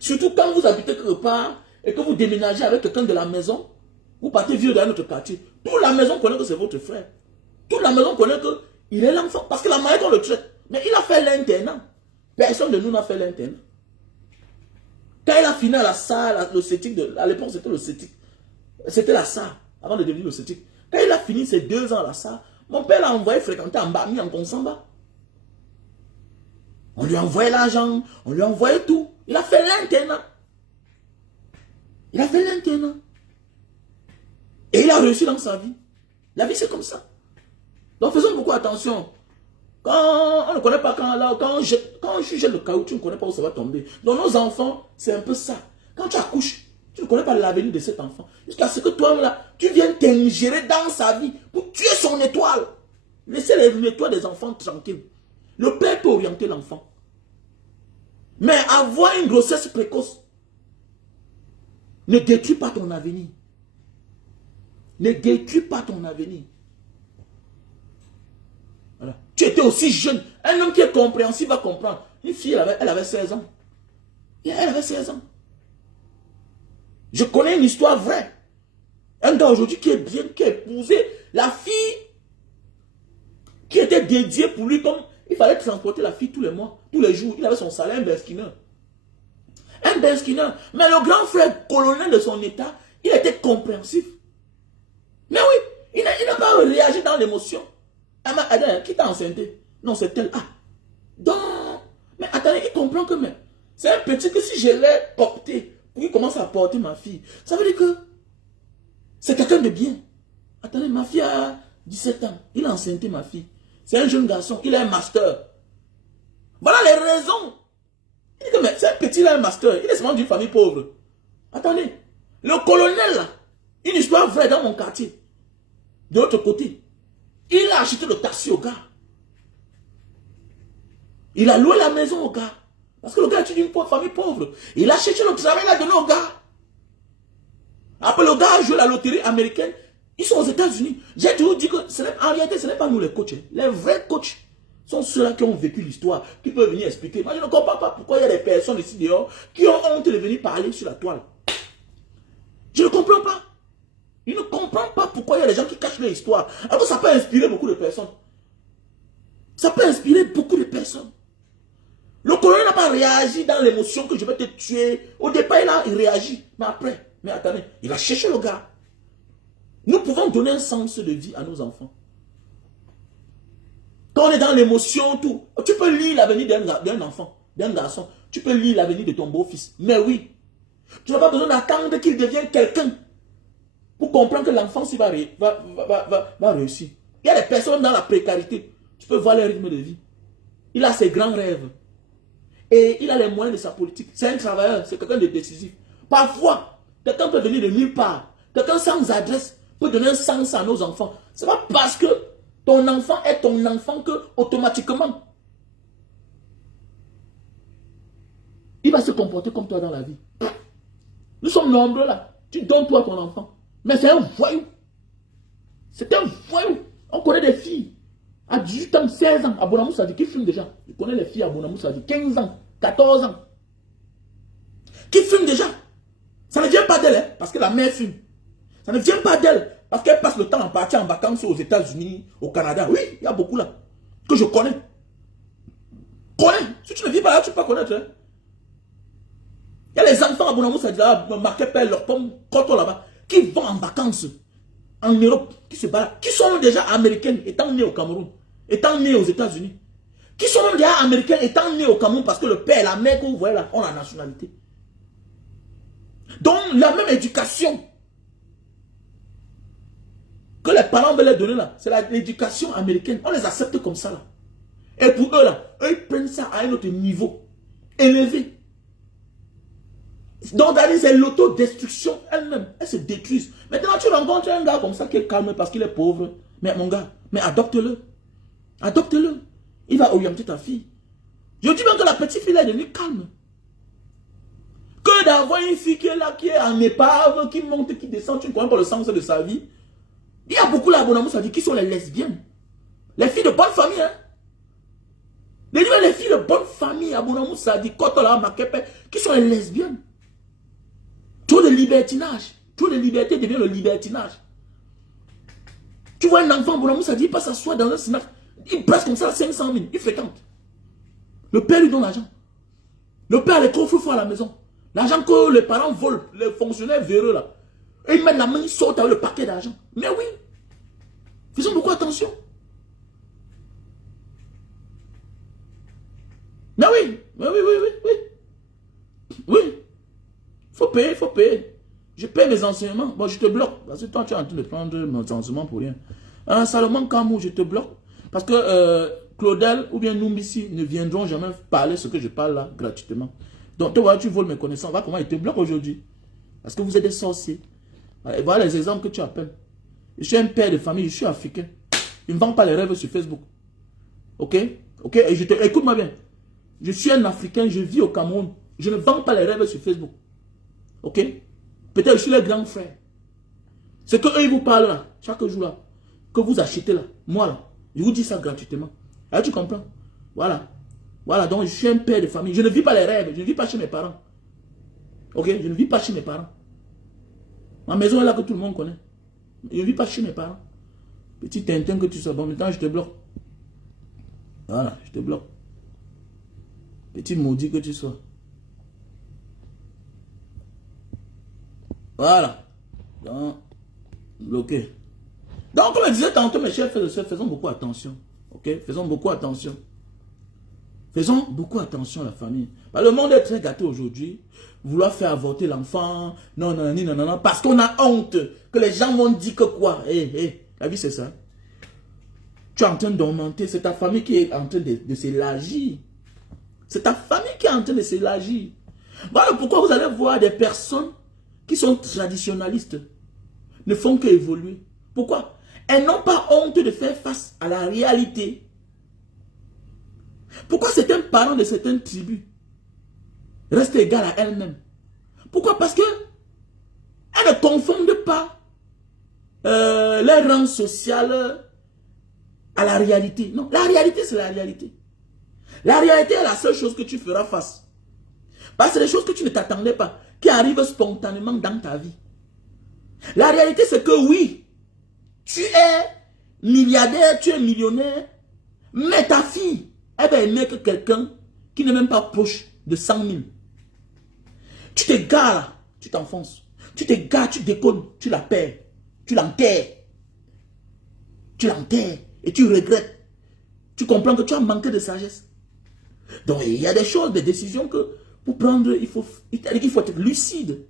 Surtout quand vous habitez quelque part et que vous déménagez avec quelqu'un de la maison, vous partez vivre dans notre quartier. Toute la maison connaît que c'est votre frère. Toute la maison connaît qu'il est l'enfant. Parce que la manière qu'on le traite. Mais il a fait l'internat. Personne de nous n'a fait l'internat. Quand il a fini à la salle, le CETIC, à l'époque c'était le CETIC. C'était la salle, avant de devenir le CETIC. Quand il a fini ses 2 ans à la salle, mon père l'a envoyé fréquenter en Bami, en Consamba. On lui a envoyé l'argent, on lui a envoyé tout. Il a fait l'internat. Il a fait l'internat. Et il a réussi dans sa vie. La vie c'est comme ça. Donc faisons beaucoup attention. Quand on ne connaît pas, quand on jette le caoutchouc, on ne connaît pas où ça va tomber. Donc nos enfants, c'est un peu ça. Quand tu accouches, tu ne connais pas l'avenir de cet enfant. Jusqu'à ce que toi, là, tu viennes t'ingérer dans sa vie pour tuer son étoile. Laissez l'étoile des enfants tranquilles. Le père peut orienter l'enfant. Mais avoir une grossesse précoce ne détruit pas ton avenir. Ne détruit pas ton avenir. Voilà. Tu étais aussi jeune. Un homme qui est compréhensif va comprendre. Une fille, elle avait 16 ans. Et elle avait 16 ans. Je connais une histoire vraie. Un gars aujourd'hui qui est bien, qui a épousé la fille qui était dédiée pour lui comme il fallait transporter la fille tous les mois, tous les jours. Il avait son salaire, un beskineur. Un beskineur. Mais le grand frère colonel de son état, il était compréhensif. Mais oui, il n'a pas réagi dans l'émotion. Qui t'a enceinté? Non, c'est elle. Ah, donc, mais attendez, il comprend que même. C'est un petit que si je l'ai opté, pour qu'il commence à porter ma fille, ça veut dire que c'est quelqu'un de bien. Attendez, ma fille a 17 ans. Il a enceinté ma fille. C'est un jeune garçon. Il a un master. Voilà les raisons. Il dit que mais c'est un petit, il a un master. Il est seulement d'une famille pauvre. Attendez. Le colonel, là, une histoire vraie dans mon quartier. De l'autre côté. Il a acheté le taxi au gars. Il a loué la maison au gars. Parce que le gars est d'une famille pauvre. Il a cherché le travail, il a donné au gars. Après, le gars a joué la loterie américaine. Ils sont aux États-Unis. J'ai toujours dit que, en réalité, ce n'est pas nous les coachs. Les vrais coachs sont ceux-là qui ont vécu l'histoire, qui peuvent venir expliquer. Moi, je ne comprends pas pourquoi il y a des personnes ici dehors qui ont honte de venir parler sur la toile. Je ne comprends pas. Je ne comprends pas pourquoi il y a des gens qui cachent leur histoire. Alors ça peut inspirer beaucoup de personnes. Ça peut inspirer beaucoup de personnes. Le colonel n'a pas réagi dans l'émotion que je vais te tuer. Au départ, il a réagi. Mais après, mais attendez, il a cherché le gars. Nous pouvons donner un sens de vie à nos enfants. Quand on est dans l'émotion, tout, tu peux lire l'avenir d'un enfant, d'un garçon. Tu peux lire l'avenir de ton beau-fils. Mais oui, tu n'as pas besoin d'attendre qu'il devienne quelqu'un pour comprendre que l'enfant va réussir. Il y a des personnes dans la précarité. Tu peux voir leur rythme de vie. Il a ses grands rêves. Et il a les moyens de sa politique. C'est un travailleur, c'est quelqu'un de décisif. Parfois, quelqu'un peut venir de nulle part. Quelqu'un sans adresse peut donner un sens à nos enfants. Ce n'est pas parce que ton enfant est ton enfant que automatiquement, il va se comporter comme toi dans la vie. Nous sommes nombreux là. Tu donnes toi ton enfant. Mais c'est un voyou. C'est un voyou. On connaît des filles à 18 ans, 16 ans. À Bonamou Sadi qui fument déjà. Je connais les filles à Bonamou Sadi, 15 ans, 14 ans. Qui fument déjà. Ça ne vient pas d'elle, hein, parce que la mère fume. Ça ne vient pas d'elle, parce qu'elle passe le temps en partie en vacances aux États-Unis, au Canada. Oui, il y a beaucoup là. Que je connais. Connais. Si tu ne vis pas là, tu ne peux pas connaître. Hein. Il y a les enfants à Bonamou Sadi là, marqués par leurs pommes, quand là-bas, qui vont en vacances en Europe, qui se baladent, qui sont déjà américaines, étant nés au Cameroun, étant nés aux États-Unis, qui sont même déjà américains, étant nés au Cameroun, parce que le père et la mère que vous voyez là ont la nationalité. Donc, la même éducation que les parents veulent leur donner là, c'est l'éducation américaine. On les accepte comme ça là. Et pour eux là, eux ils prennent ça à un autre niveau, élevé. Donc, c'est l'autodestruction elle-même. Elles se détruisent. Maintenant, tu rencontres un gars comme ça qui est calme parce qu'il est pauvre. Mais mon gars, mais adopte-le. Adopte-le. Il va orienter ta fille. Je dis même que la petite fille là est devenue calme. Que d'avoir une fille qui est là, qui est en épave, qui monte, qui descend, tu ne connais pas le sens de sa vie. Il y a beaucoup là, Bonamou Sadi, qui sont les lesbiennes. Les filles de bonne famille, hein. Les filles de bonne famille à Bonamou Sadi, Kotola, Makepe, qui sont les lesbiennes. Trop de libertinage. Trop de liberté devient le libertinage. Tu vois un enfant, Bonamou Sadi, il passe s'asseoir dans un snack, il presse comme ça 500 000, il fréquente. Le père lui donne l'argent. Le père les coffre fort à la maison. L'argent que les parents volent, les fonctionnaires véreux là. Et ils mettent la main, ils sortent avec le paquet d'argent. Mais oui. Faisons beaucoup attention. Mais oui. Mais oui, oui, oui, oui. Oui. Faut payer, faut payer. Je paye mes enseignements. Bon, je te bloque. Parce que toi, tu es en train de prendre mes enseignements pour rien. Salomon Kamou, je te bloque. Parce que Claudel ou bien Numbissi ne viendront jamais parler ce que je parle là gratuitement. Donc, toi, tu voles mes connaissances. Voilà comment ils te bloquent aujourd'hui. Parce que vous êtes des sorciers. Et voilà les exemples que tu appelles. Je suis un père de famille, je suis africain. Je ne vends pas les rêves sur Facebook. Ok? Ok? Et écoute-moi bien. Je suis un Africain, je vis au Cameroun. Je ne vends pas les rêves sur Facebook. Ok? Peut-être je suis le grand frère. Ce qu'eux ils vous parlent là, chaque jour là, que vous achetez là, moi là, je vous dis ça gratuitement. Alors tu comprends? Voilà. Voilà, donc je suis un père de famille. Je ne vis pas les rêves, je ne vis pas chez mes parents. Ok? Je ne vis pas chez mes parents. Ma maison est là que tout le monde connaît. Je ne vis pas chez mes parents. Petit Tintin que tu sois. Bon, maintenant je te bloque. Voilà, je te bloque. Petit maudit que tu sois. Voilà. Donc, bloqué. Donc, comme je disais tantôt, mes chers frères et sœurs, faisons beaucoup attention. Ok? Faisons beaucoup attention. Faisons beaucoup attention à la famille. Le monde est très gâté aujourd'hui. Vouloir faire avorter l'enfant, non, non, non, non, non, parce qu'on a honte. Que les gens vont dire que quoi? La vie c'est ça. Tu es en train d'augmenter, c'est ta famille qui est en train de s'élargir. C'est ta famille qui est en train de s'élargir. Voilà pourquoi vous allez voir des personnes qui sont traditionnalistes, ne font qu'évoluer. Pourquoi? Elles n'ont pas honte de faire face à la réalité. Pourquoi certains parents de certaines tribus restent égales à elles-mêmes? Pourquoi? Parce que elles ne confondent pas leur rang social à la réalité. Non, la réalité c'est la réalité. La réalité est la seule chose que tu feras face. Parce que c'est des choses que tu ne t'attendais pas, qui arrivent spontanément dans ta vie. La réalité c'est que oui, tu es milliardaire, tu es millionnaire, mais ta fille, elle va aimer que quelqu'un qui n'est même pas proche de 100 000. Tu t'égares, tu t'enfonces. Tu t'égares, tu déconnes, tu la perds. Tu l'enterres. Tu l'enterres et tu regrettes. Tu comprends que tu as manqué de sagesse. Donc il y a des choses, des décisions que pour prendre, il faut être lucide.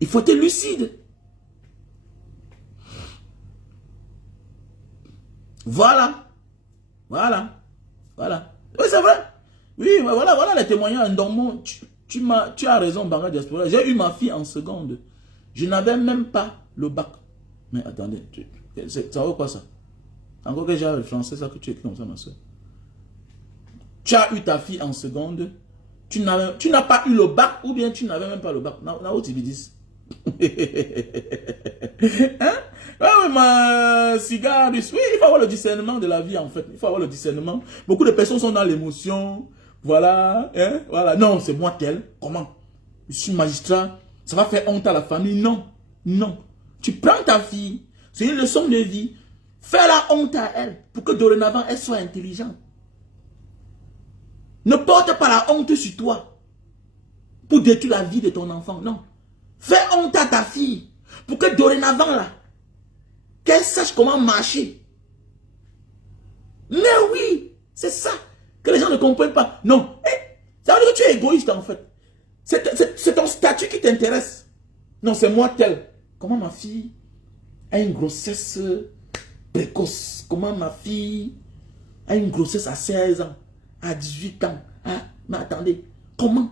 Il faut être lucide. Voilà. Voilà. Voilà. c'est vrai. Oui, voilà les témoignages. Donc, tu as raison, Banga Diaspora. J'ai eu ma fille en seconde. Je n'avais même pas le bac. Mais attendez, ça vaut quoi ça? Encore que j'ai le français, ça que tu écris comme ça, ma soeur. Tu as eu ta fille en seconde. Tu n'as pas eu le bac ou bien tu n'avais même pas le bac. Où tu dis? Hein? Ah oui, ma cigare. Oui, il faut avoir le discernement de la vie en fait. Il faut avoir le discernement. Beaucoup de personnes sont dans l'émotion. Voilà. Hein? Voilà. Non, c'est moi tel. Comment? Je suis magistrat. Ça va faire honte à la famille. Non. Non. Tu prends ta fille. C'est une leçon de vie. Fais la honte à elle. Pour que dorénavant, elle soit intelligente. Ne porte pas la honte sur toi. Pour détruire la vie de ton enfant. Non. Fais honte à ta fille. Pour que dorénavant, là, qu'elle sache comment marcher. Mais oui, c'est ça que les gens ne comprennent pas. Non, ça veut dire que tu es égoïste en fait. C'est ton statut qui t'intéresse. Non, c'est moi tel. Comment ma fille a une grossesse précoce? Comment ma fille a une grossesse à 16 ans, à 18 ans? Hein? Mais attendez, comment?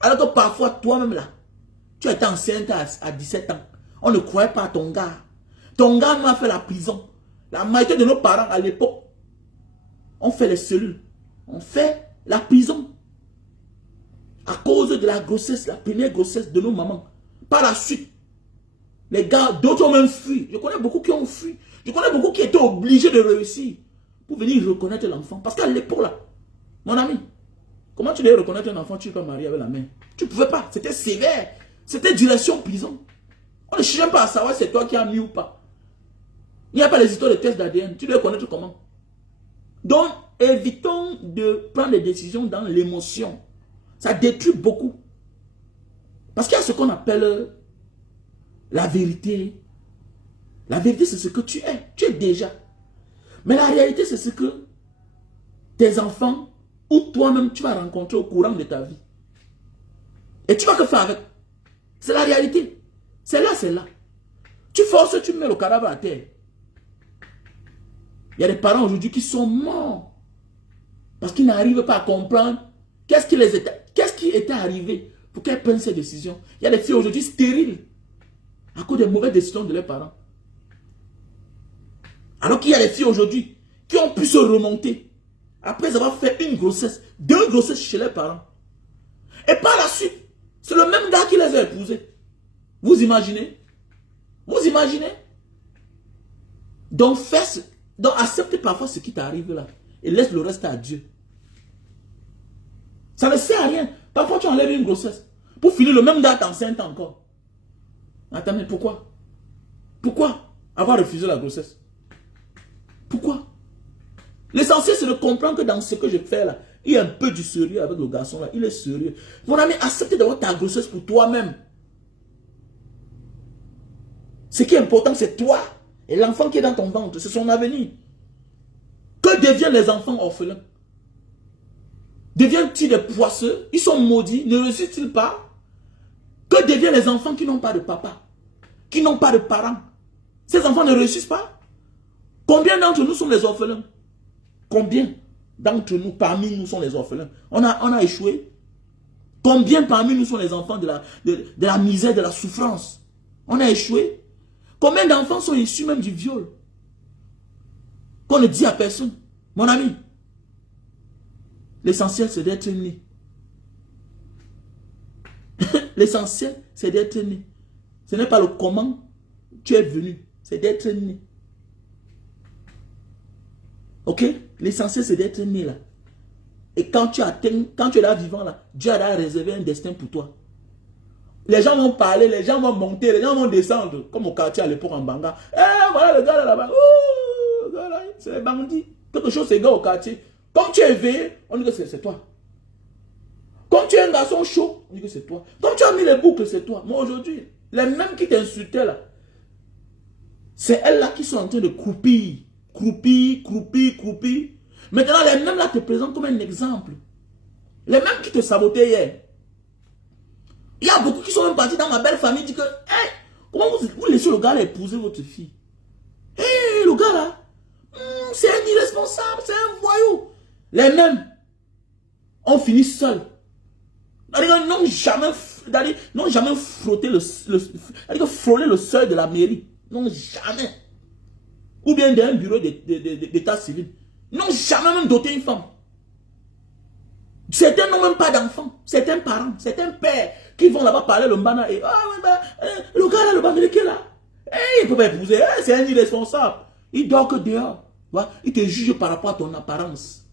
Alors que parfois, toi-même là, tu étais enceinte à 17 ans. On ne croyait pas à ton gars. Ton gars nous a fait la prison. La majorité de nos parents à l'époque, on fait les cellules. On fait la prison. À cause de la grossesse, la première grossesse de nos mamans. Par la suite, les gars, d'autres ont même fui. Je connais beaucoup qui ont fui. Je connais beaucoup qui étaient obligés de réussir pour venir reconnaître l'enfant. Parce qu'à l'époque là, mon ami, comment tu devais reconnaître un enfant, tu n'es pas marié avec la main? Tu ne pouvais pas. C'était sévère. C'était direction prison. On ne cherche même pas à savoir si c'est toi qui as mis ou pas. Il n'y a pas les histoires de tests d'ADN. Tu dois connaître comment. Donc, évitons de prendre des décisions dans l'émotion. Ça détruit beaucoup. Parce qu'il y a ce qu'on appelle la vérité. La vérité, c'est ce que tu es. Tu es déjà. Mais la réalité, c'est ce que tes enfants ou toi-même, tu vas rencontrer au courant de ta vie. Et tu vas que faire avec? C'est la réalité. C'est là, c'est là. Tu forces, tu mets le cadavre à terre. Il y a des parents aujourd'hui qui sont morts. Parce qu'ils n'arrivent pas à comprendre qu'est-ce qui était arrivé pour qu'elles prennent ces décisions. Il y a des filles aujourd'hui stériles à cause des mauvaises décisions de leurs parents. Alors qu'il y a des filles aujourd'hui qui ont pu se remonter après avoir fait une grossesse, 2 grossesses chez leurs parents. Et par la suite, c'est le même gars qui les a épousées. Vous imaginez? Vous imaginez? Donc, accepte parfois ce qui t'arrive là et laisse le reste à Dieu. Ça ne sert à rien. Parfois, tu enlèves une grossesse pour finir le même gars enceinte encore. Attendez, pourquoi? Pourquoi avoir refusé la grossesse? Pourquoi? L'essentiel, c'est de comprendre que dans ce que je fais là, il y a un peu du sérieux avec le garçon là. Il est sérieux. Mon ami, accepte d'avoir ta grossesse pour toi-même. Ce qui est important, c'est toi. Et l'enfant qui est dans ton ventre, c'est son avenir. Que deviennent les enfants orphelins? Deviennent-ils des poisseux? Ils sont maudits. Ne réussissent-ils pas? Que deviennent les enfants qui n'ont pas de papa? Qui n'ont pas de parents? Ces enfants ne réussissent pas? Combien d'entre nous sont les orphelins? Combien d'entre nous, parmi nous, sont les orphelins? On a échoué. Combien parmi nous sont les enfants de la misère, de la souffrance? On a échoué. Combien d'enfants sont issus même du viol? Qu'on ne dit à personne. Mon ami, l'essentiel c'est d'être né. L'essentiel c'est d'être né. Ce n'est pas le comment tu es venu, c'est d'être né. Ok? L'essentiel c'est d'être né là. Et quand tu es là vivant là, Dieu a réservé un destin pour toi. Les gens vont parler, les gens vont monter, les gens vont descendre. Comme au quartier à l'époque en Banga. Voilà le gars là-bas. C'est les bandits. Quelque chose c'est gars au quartier. Comme tu es éveillé, on dit que c'est toi. Comme tu es un garçon chaud, on dit que c'est toi. Comme tu as mis les boucles, c'est toi. Moi aujourd'hui, les mêmes qui t'insultaient là, c'est elles là qui sont en train de croupir. Croupir. Maintenant, les mêmes là te présentent comme un exemple. Les mêmes qui te sabotaient hier. Il y a beaucoup qui sont même partis dans ma belle famille, disent que, hey, comment vous laissez le gars là épouser votre fille? Le gars là, c'est un irresponsable, c'est un voyou. Les mêmes ont fini seuls. N'ont jamais frotté frôlé le seuil de la mairie. Non, jamais. Ou bien d'un bureau d'état civil. N'ont jamais même doté une femme. Certains n'ont même pas d'enfants. Certains parents, certains pères qui vont là-bas parler le mbana et le gars là, le bamileke là, il ne peut pas épouser, c'est un irresponsable. Il dort que dehors. Il te juge par rapport à ton apparence.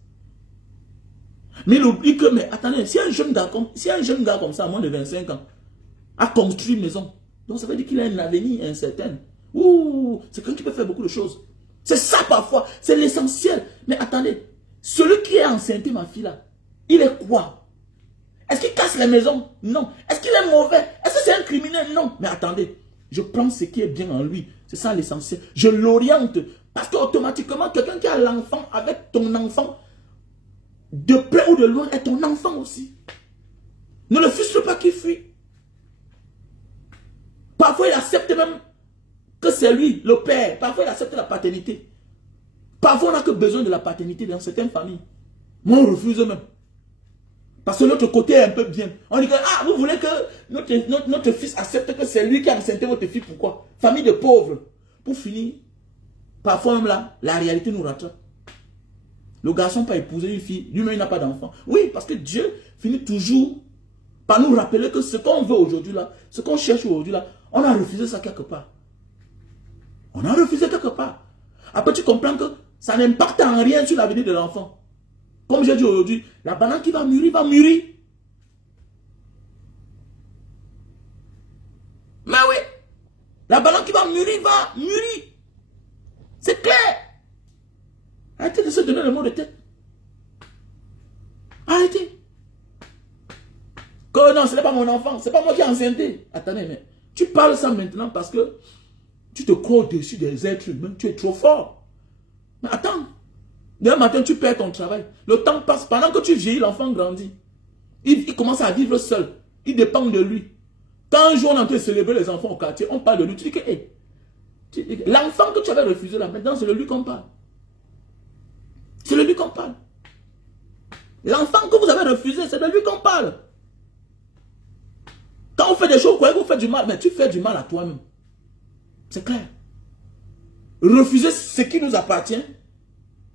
Mais il oublie que, mais attendez, si un jeune gars comme ça, à moins de 25 ans, a construit une maison, donc ça veut dire qu'il a un avenir incertain. Ouh, c'est quelqu'un qui peut faire beaucoup de choses. C'est ça parfois, c'est l'essentiel. Mais attendez, celui qui est enceinte, ma fille là, il est quoi? Est-ce qu'il casse les maisons? Non. Est-ce qu'il est mauvais? Est-ce que c'est un criminel? Non. Mais attendez, je prends ce qui est bien en lui. C'est ça l'essentiel. Je l'oriente. Parce qu'automatiquement, quelqu'un qui a l'enfant avec ton enfant, de près ou de loin, est ton enfant aussi. Ne le frustre pas qu'il fuit. Parfois, il accepte même que c'est lui, le père. Parfois, il accepte la paternité. Parfois, on n'a que besoin de la paternité dans certaines familles. Moi, on refuse même. Parce que notre côté est un peu bien. On dit que, ah, vous voulez que notre fils accepte que c'est lui qui a enceinté votre fille. Pourquoi? Famille de pauvres. Pour finir, parfois même là, la réalité nous rattrape. Le garçon n'a pas épousé une fille, lui-même il n'a pas d'enfant. Oui, parce que Dieu finit toujours par nous rappeler que ce qu'on veut aujourd'hui là, ce qu'on cherche aujourd'hui là, on a refusé ça quelque part. On a refusé quelque part. Après tu comprends que ça n'impacte en rien sur l'avenir de l'enfant. Comme j'ai dit aujourd'hui, la banane qui va mûrir, va mûrir. Mais oui, la banane qui va mûrir, va mûrir. C'est clair. Arrêtez de se donner le mot de tête. Arrêtez. Que non, ce n'est pas mon enfant, c'est pas moi qui ai enceinté. Attendez, mais tu parles ça maintenant parce que tu te crois au-dessus des êtres humains, tu es trop fort. Mais attends. Demain matin, tu perds ton travail. Le temps passe. Pendant que tu vieillis, l'enfant grandit. Il commence à vivre seul. Il dépend de lui. Quand un jour on est en train de célébrer les enfants au quartier, on parle de lui. Tu dis que hey, l'enfant que tu avais refusé là, maintenant c'est de lui qu'on parle. C'est de lui qu'on parle. L'enfant que vous avez refusé, c'est de lui qu'on parle. Quand vous faites des choses, vous croyez que vous faites du mal, mais tu fais du mal à toi-même. C'est clair. Refuser ce qui nous appartient,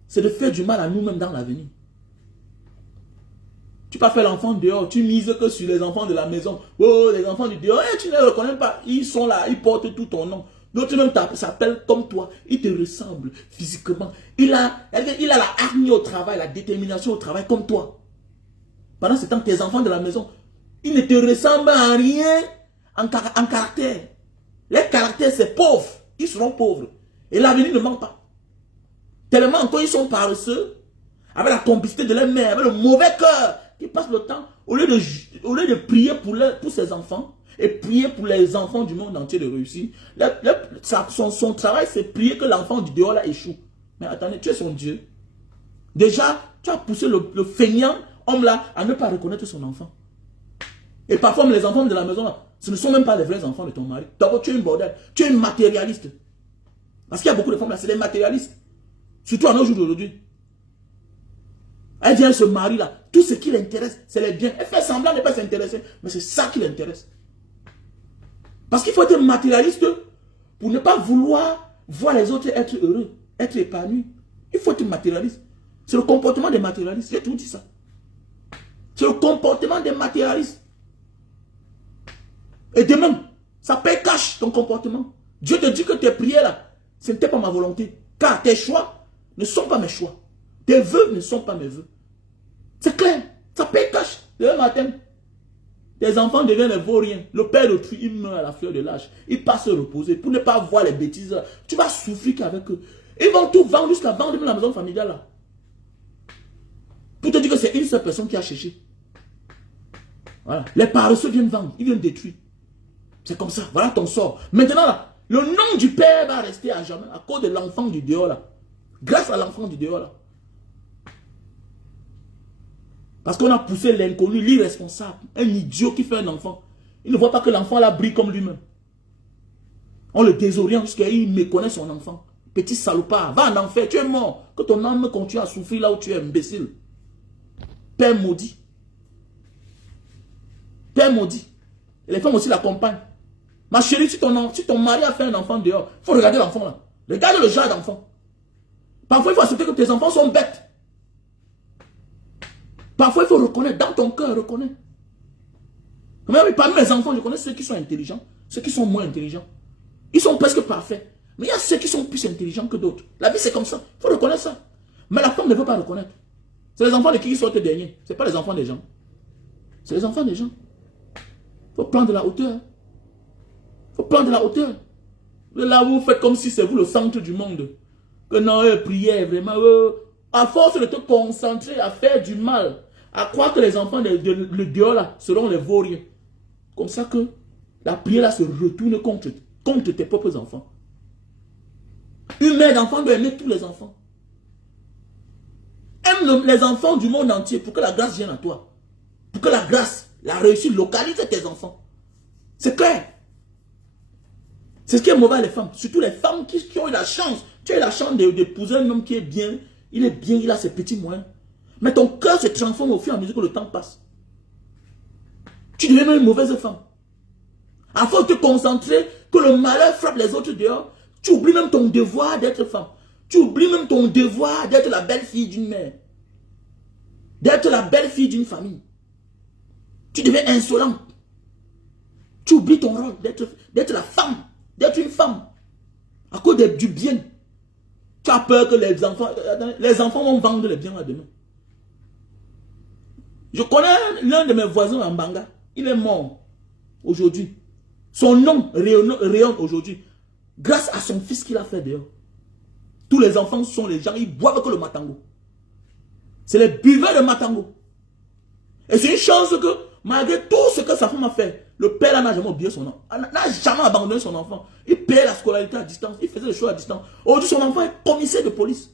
c'est de faire du mal à nous-mêmes dans l'avenir. Tu peux faire l'enfant dehors, tu mises que sur les enfants de la maison. Oh, les enfants du dehors, tu ne les reconnais pas. Ils sont là, ils portent tout ton nom. D'autres même s'appellent comme toi. Ils te ressemblent physiquement. Il a la hargne au travail, la détermination au travail comme toi. Pendant ce temps, tes enfants de la maison, ils ne te ressemblent en rien en caractère. Les caractères, c'est pauvre. Ils seront pauvres. Et l'avenir ne manque pas. Tellement encore ils sont paresseux, avec la complicité de leur mère, avec le mauvais cœur, qui passent le temps, au lieu de prier pour ses enfants, et prier pour les enfants du monde entier de réussir. Son travail, c'est prier que l'enfant du dehors là échoue. Mais attendez, tu es son Dieu. Déjà, tu as poussé le feignant homme là à ne pas reconnaître son enfant. Et parfois, les enfants de la maison là, ce ne sont même pas les vrais enfants de ton mari. D'abord, tu es une bordel. Tu es une matérialiste. Parce qu'il y a beaucoup de femmes là, c'est des matérialistes. Surtout à nos jours d'aujourd'hui. Elle vient se marier là. Tout ce qui l'intéresse, c'est les biens. Elle fait semblant de ne pas s'intéresser. Mais c'est ça qui l'intéresse. Parce qu'il faut être matérialiste pour ne pas vouloir voir les autres être heureux, être épanouis. Il faut être matérialiste. C'est le comportement des matérialistes. J'ai tout dit ça. C'est le comportement des matérialistes. Et demain, ça paye cash ton comportement. Dieu te dit que tes prières là, ce n'était pas ma volonté. Car tes choix ne sont pas mes choix. Tes vœux ne sont pas mes vœux. C'est clair. Ça paye cash. Le matin, tes enfants deviennent des vauriens. Le père d'autrui, il meurt à la fleur de l'âge. Il passe se reposer pour ne pas voir les bêtises. Tu vas souffrir qu'avec eux. Ils vont tout vendre jusqu'à vendre même la maison familiale là. Pour te dire que c'est une seule personne qui a cherché. Voilà. Les paresseux viennent vendre. Ils viennent détruire. C'est comme ça. Voilà ton sort. Maintenant là, le nom du père va rester à jamais à cause de l'enfant du dehors là. Grâce à l'enfant du dehors là. Parce qu'on a poussé l'inconnu, l'irresponsable, un idiot qui fait un enfant. Il ne voit pas que l'enfant là brille comme lui-même. On le désoriente jusqu'à il méconnaît son enfant. Petit salopard, va en enfer, tu es mort. Que ton âme continue à souffrir là où tu es imbécile. Père maudit. Père maudit. Et les femmes aussi l'accompagnent. Ma chérie, si ton mari a fait un enfant dehors, il faut regarder l'enfant là. Regarde le genre d'enfant. Parfois, il faut accepter que tes enfants sont bêtes. Parfois, il faut reconnaître. Dans ton cœur, reconnais. Parmi mes enfants, je connais ceux qui sont intelligents, ceux qui sont moins intelligents. Ils sont presque parfaits. Mais il y a ceux qui sont plus intelligents que d'autres. La vie, c'est comme ça. Il faut reconnaître ça. Mais la femme ne veut pas reconnaître. C'est les enfants de qui sortent derniers. Ce n'est pas les enfants des gens. C'est les enfants des gens. Il faut prendre de la hauteur. Il faut prendre de la hauteur. Là, vous faites comme si c'est vous le centre du monde. Que non, prière, vraiment. À force de te concentrer à faire du mal, à croire que les enfants de dehors là seront les vauriens. Comme ça que la prière là se retourne contre tes propres enfants. Une mère d'enfant doit aimer tous les enfants. Aime les enfants du monde entier pour que la grâce vienne à toi. Pour que la grâce, la réussite localise tes enfants. C'est clair. C'est ce qui est mauvais à les femmes. Surtout les femmes qui ont eu la chance. Tu as eu la chance d'épouser un homme qui est bien. Il est bien, il a ses petits moyens. Mais ton cœur se transforme au fur et à mesure que le temps passe. Tu deviens même une mauvaise femme. À force de te concentrer que le malheur frappe les autres dehors, tu oublies même ton devoir d'être femme. Tu oublies même ton devoir d'être la belle-fille d'une mère. D'être la belle-fille d'une famille. Tu deviens insolente. Tu oublies ton rôle d'être la femme. D'être une femme. À cause du bien. Tu as peur que les enfants vont vendre les biens là demain. Je connais l'un de mes voisins en Banga. Il est mort aujourd'hui. Son nom rayonne aujourd'hui. Grâce à son fils qu'il a fait dehors. Tous les enfants sont les gens, ils boivent que le matango. C'est les buveurs de matango. Et c'est une chance que, malgré tout ce que sa femme a fait, le père n'a jamais oublié son enfant. N'a jamais abandonné son enfant. Il payait la scolarité à distance. Il faisait les choses à distance. Aujourd'hui, son enfant est commissaire de police.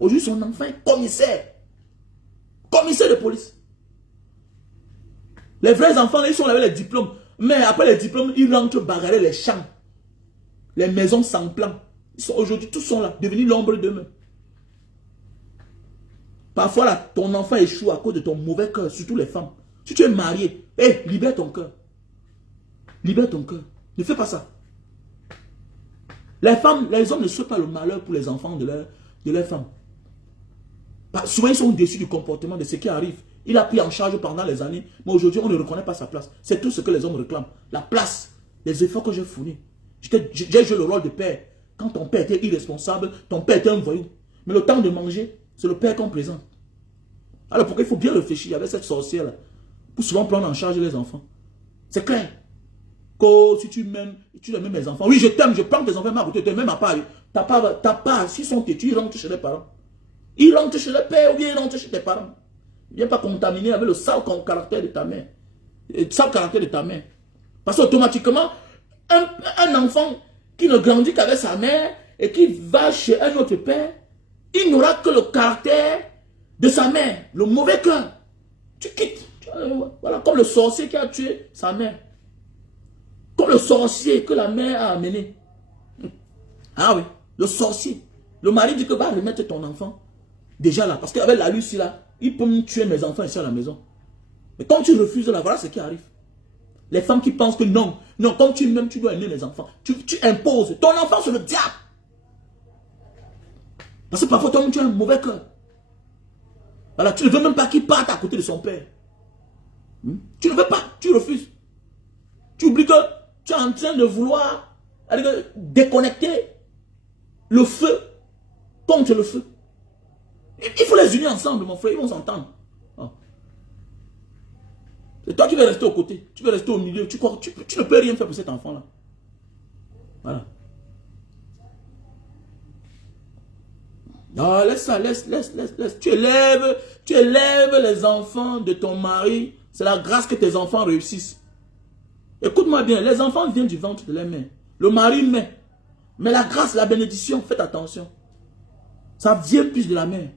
Aujourd'hui, son enfant est commissaire. Commissaire de police. Les vrais enfants, ils sont là avec les diplômes. Mais après les diplômes, ils rentrent bagarrer les champs. Les maisons sans plan. Aujourd'hui, tous sont là, devenus l'ombre d'eux-mêmes. Parfois, là, ton enfant échoue à cause de ton mauvais cœur, surtout les femmes. Si tu es marié, libère ton cœur. Libère ton cœur. Ne fais pas ça. Les femmes, les hommes ne souhaitent pas le malheur pour les enfants de leurs femmes. Souvent, ils sont déçus du comportement de ce qui arrive. Il a pris en charge pendant les années, mais aujourd'hui, on ne reconnaît pas sa place. C'est tout ce que les hommes réclament. La place, les efforts que j'ai fournis. J'ai joué le rôle de père. Quand ton père était irresponsable, ton père était un voyou. Mais le temps de manger, c'est le père qu'on présente. Alors pourquoi il faut bien réfléchir avec cette sorcière-là pour souvent prendre en charge les enfants. C'est clair. Que si tu m'aimes mes enfants, oui je t'aime, je prends tes enfants, mais à côté, tu même à part. T'as pas, s'ils sont têtus, ils rentrent chez les parents. Ils rentrent chez le père ou bien ils rentrent chez tes parents. Ne viens pas contaminer avec le sale caractère de ta mère. Le sale caractère de ta mère. Parce qu'automatiquement, un enfant qui ne grandit qu'avec sa mère et qui va chez un autre père, il n'aura que le caractère de sa mère, le mauvais cœur. Tu quittes. Voilà, comme le sorcier qui a tué sa mère. Comme le sorcier que la mère a amené. Ah oui, le sorcier. Le mari dit que va remettre ton enfant. Déjà là, parce qu'avec la Lucie là, il peut me tuer mes enfants ici à la maison. Mais quand tu refuses là, voilà ce qui arrive. Les femmes qui pensent que non, comme tu m'aimes, tu dois aimer mes enfants. Tu imposes. Ton enfant, c'est le diable. Parce que parfois, toi-même, tu as un mauvais cœur. Voilà, tu ne veux même pas qu'il parte à côté de son père. Tu ne veux pas, tu refuses. Tu oublies que tu es en train de vouloir déconnecter le feu contre le feu. Il faut les unir ensemble, mon frère, ils vont s'entendre. C'est toi qui vas rester aux côtés, tu vas rester au milieu, tu ne peux rien faire pour cet enfant-là. Voilà. Non, laisse ça, laisse. Tu élèves les enfants de ton mari. C'est la grâce que tes enfants réussissent. Écoute-moi bien, les enfants viennent du ventre de leur mère. Le mari met. Mais la grâce, la bénédiction, faites attention. Ça vient plus de la mère.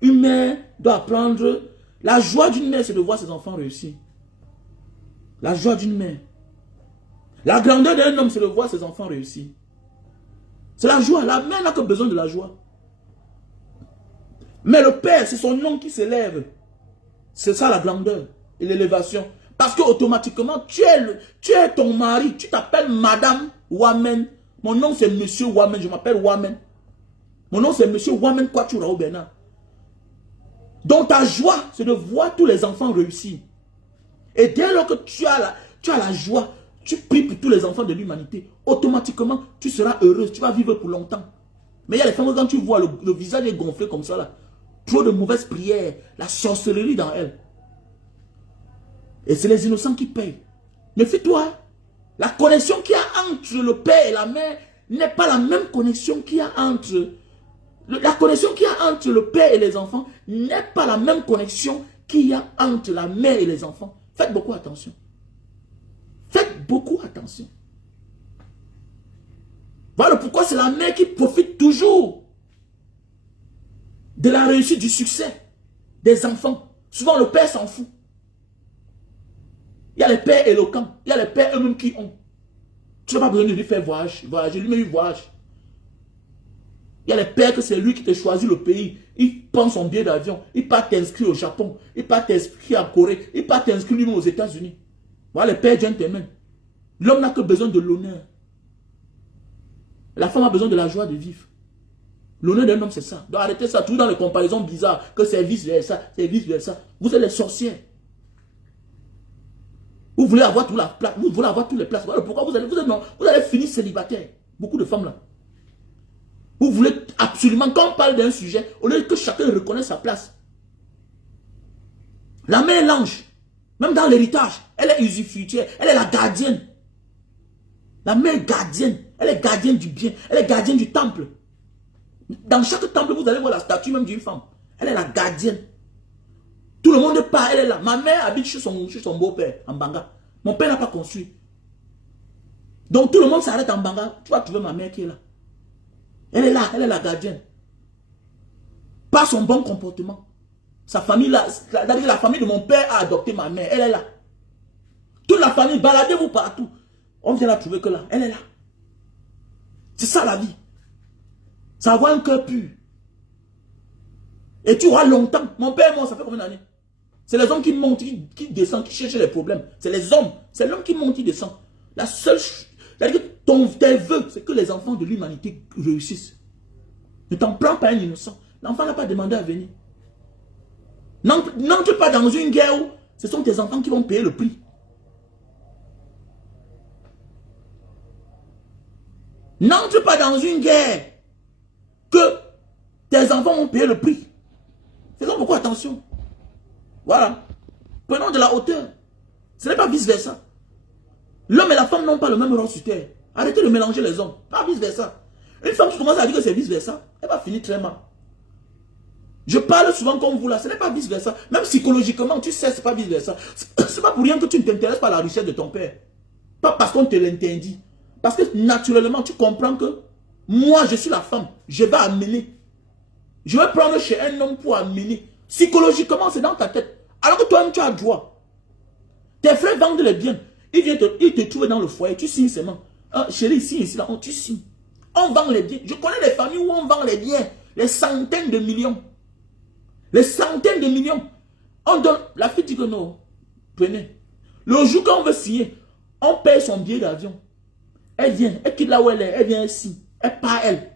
Une mère doit apprendre. La joie d'une mère, c'est de voir ses enfants réussir. La joie d'une mère. La grandeur d'un homme, c'est de voir ses enfants réussir. C'est la joie. La mère n'a que besoin de la joie. Mais le père, c'est son nom qui s'élève. C'est ça la grandeur et l'élévation. Parce que automatiquement, tu es ton mari, tu t'appelles Madame Wamen. Mon nom c'est Monsieur Wamen, je m'appelle Wamen. Mon nom c'est Monsieur Wamen Kwaturao Bernard. Donc ta joie, c'est de voir tous les enfants réussir. Et dès lors que tu as la joie, tu pries pour tous les enfants de l'humanité, automatiquement, tu seras heureuse, tu vas vivre pour longtemps. Mais il y a les femmes, quand tu vois le visage est gonflé comme ça, là, trop de mauvaises prières, la sorcellerie dans elles. Et c'est les innocents qui payent. Méfie-toi. La connexion qu'il y a entre le père et la mère n'est pas la même connexion qu'il y a entre... La connexion qu'il y a entre le père et les enfants n'est pas la même connexion qu'il y a entre la mère et les enfants. Faites beaucoup attention. Faites beaucoup attention. Voilà pourquoi c'est la mère qui profite toujours de la réussite, du succès des enfants. Souvent, le père s'en fout. Il y a les pères éloquents. Il y a les pères eux-mêmes qui ont. Tu n'as pas besoin de lui faire voyager. Lui-même, il voyage. Il y a les pères que c'est lui qui te choisit le pays. Il prend son billet d'avion. Il part t'inscrire au Japon. Il part t'inscrire en Corée. Il part t'inscrire lui-même aux États-Unis. Voilà les pères gentlemen. L'homme n'a que besoin de l'honneur. La femme a besoin de la joie de vivre. L'honneur d'un homme, c'est ça. Donc arrêtez ça, tout dans les comparaisons bizarres, que c'est vice-versa, c'est vice-versa. Vous êtes les sorcières. Vous voulez avoir toute la place, vous voulez avoir toutes les places. Voilà pourquoi vous allez finir célibataire. Beaucoup de femmes là. Vous voulez absolument, quand on parle d'un sujet, au lieu que chacun reconnaisse sa place. La mère est l'ange. Même dans l'héritage, elle est usufruitière. Elle est la gardienne. La mère est gardienne. Elle est gardienne du bien. Elle est gardienne du temple. Dans chaque temple, vous allez voir la statue même d'une femme. Elle est la gardienne. Tout le monde part, elle est là. Ma mère habite chez son beau-père, en Banga. Mon père n'a pas construit. Donc tout le monde s'arrête en Banga. Tu vas trouver ma mère qui est là. Elle est là, elle est la gardienne. Par son bon comportement. Sa famille là, la famille de mon père a adopté ma mère. Elle est là. Toute la famille, baladez-vous partout. On vient la trouver que là. Elle est là. C'est ça la vie. Ça avoir un cœur pur. Et tu auras longtemps. Mon père et moi, ça fait combien d'années? C'est les hommes qui montent, qui descendent, qui cherchent les problèmes. C'est les hommes. C'est l'homme qui monte, qui descend. La seule chose, c'est-à-dire que tes vœux, c'est que les enfants de l'humanité réussissent. Ne t'en prends pas un innocent. L'enfant n'a pas demandé à venir. N'entre pas dans une guerre où ce sont tes enfants qui vont payer le prix. N'entre pas dans une guerre que tes enfants vont payer le prix. Faisons beaucoup attention. Voilà. Prenons de la hauteur. Ce n'est pas vice-versa. L'homme et la femme n'ont pas le même rôle sur terre. Arrêtez de mélanger les hommes. Pas vice-versa. Une femme qui commence à dire que c'est vice-versa, elle va finir très mal. Je parle souvent comme vous là, ce n'est pas vice-versa. Même psychologiquement, tu sais, ce n'est pas vice-versa. Ce n'est pas pour rien que tu ne t'intéresses pas à la richesse de ton père. Pas parce qu'on te l'interdit. Parce que naturellement, tu comprends que moi, je suis la femme. Je vais amener. Je vais prendre chez un homme pour amener. Psychologiquement, c'est dans ta tête. Alors que toi-même, tu as droit. Tes frères vendent les biens. Ils te trouvent dans le foyer. Tu signes seulement. Ah, chérie, ici, là, tu signes. On vend les biens. Je connais des familles où on vend les biens. Les centaines de millions. Les centaines de millions. On donne. La fille dit que non. Prenez. Le jour qu'on veut signer, on paye son billet d'avion. Elle vient. Elle quitte là où elle est. Elle vient ici. Elle part elle.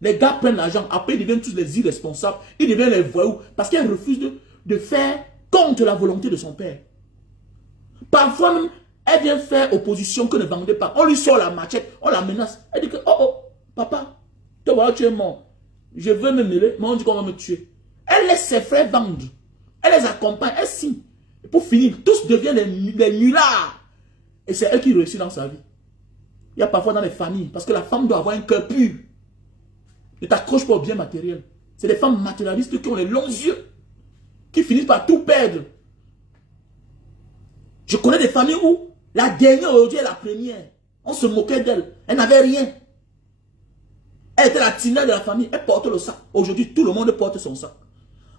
Les gars prennent l'argent. Après, ils deviennent tous les irresponsables. Ils deviennent les voyous. Parce qu'elle refuse de faire contre la volonté de son père. Parfois même, elle vient faire opposition que ne vendait pas. On lui sort la machette. On la menace. Elle dit que, oh, papa, toi voilà, tu es mort. Je veux me mêler, mais on dit qu'on va me tuer. Elle laisse ses frères vendre. Elle les accompagne. Elle signe. Et pour finir, tous deviennent les nullards. Et c'est elle qui réussit dans sa vie. Il y a parfois dans les familles, parce que la femme doit avoir un cœur pur. Ne t'accroche pas au bien matériel. C'est des femmes matérialistes qui ont les longs yeux, qui finissent par tout perdre. Je connais des familles où la dernière aujourd'hui est la première. On se moquait d'elle. Elle n'avait rien. Elle était la tinelle de la famille. Elle porte le sac. Aujourd'hui, tout le monde porte son sac.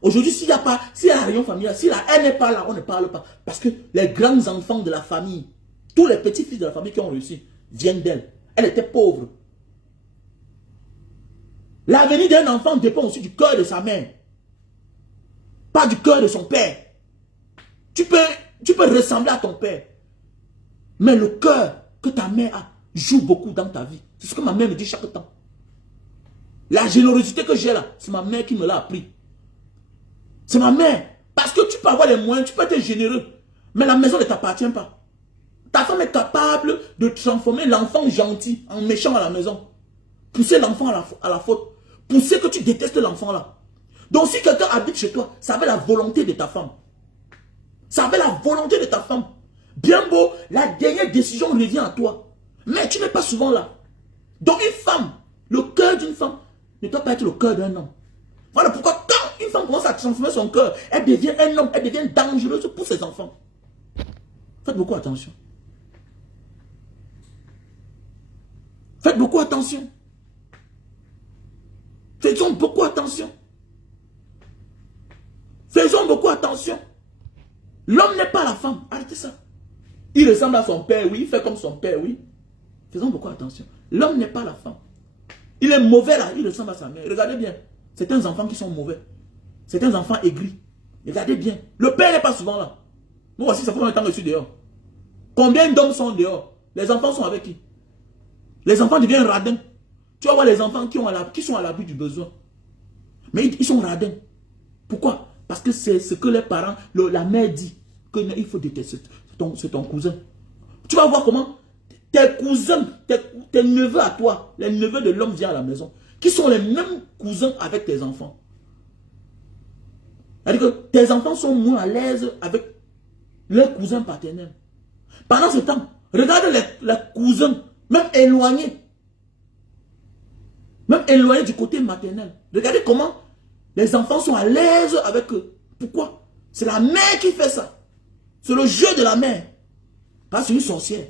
Aujourd'hui, s'il n'y a pas, s'il y a rien familial, si elle n'est pas là, on ne parle pas. Parce que les grands enfants de la famille, tous les petits-fils de la famille qui ont réussi, viennent d'elle. Elle était pauvre. L'avenir d'un enfant dépend aussi du cœur de sa mère. Pas du cœur de son père. Tu peux ressembler à ton père. Mais le cœur que ta mère a joue beaucoup dans ta vie. C'est ce que ma mère me dit chaque temps. La générosité que j'ai là, c'est ma mère qui me l'a appris. C'est ma mère. Parce que tu peux avoir les moyens, tu peux être généreux. Mais la maison ne t'appartient pas. Ta femme est capable de transformer l'enfant gentil en méchant à la maison. Pousser l'enfant à la faute. Pousser que tu détestes l'enfant là. Donc si quelqu'un habite chez toi, ça avait la volonté de ta femme. Ça avait la volonté de ta femme. Bien beau, la dernière décision revient à toi. Mais tu n'es pas souvent là. Donc une femme, le cœur d'une femme ne doit pas être le cœur d'un homme. Voilà pourquoi quand une femme commence à transformer son cœur, elle devient un homme, elle devient dangereuse pour ses enfants. Faites beaucoup attention. Faites beaucoup attention. Faisons beaucoup attention. Faisons beaucoup attention. L'homme n'est pas la femme. Arrêtez ça. Il ressemble à son père, oui. Il fait comme son père, oui. Faisons beaucoup attention. L'homme n'est pas la femme. Il est mauvais là. Il ressemble à sa mère. Regardez bien. Certains enfants qui sont mauvais. Certains enfants aigris. Regardez bien. Le père n'est pas souvent là. Moi voici, ça fait combien de temps que je suis dehors. Combien d'hommes sont dehors? Les enfants sont avec qui? Les enfants deviennent radins. Tu vas voir les enfants qui sont à l'abri du besoin. Mais ils sont radins. Pourquoi? Parce que c'est ce que les parents, la mère dit. Qu'il faut détester. C'est ton cousin. Tu vas voir comment tes cousins, tes neveux à toi, les neveux de l'homme viennent à la maison, qui sont les mêmes cousins avec tes enfants. C'est-à-dire que tes enfants sont moins à l'aise avec leurs cousins paternels. Pendant ce temps, regarde les cousins, même éloignés du côté maternel. Regardez comment les enfants sont à l'aise avec eux. Pourquoi? C'est la mère qui fait ça. C'est le jeu de la mère. Pas c'est une sorcière.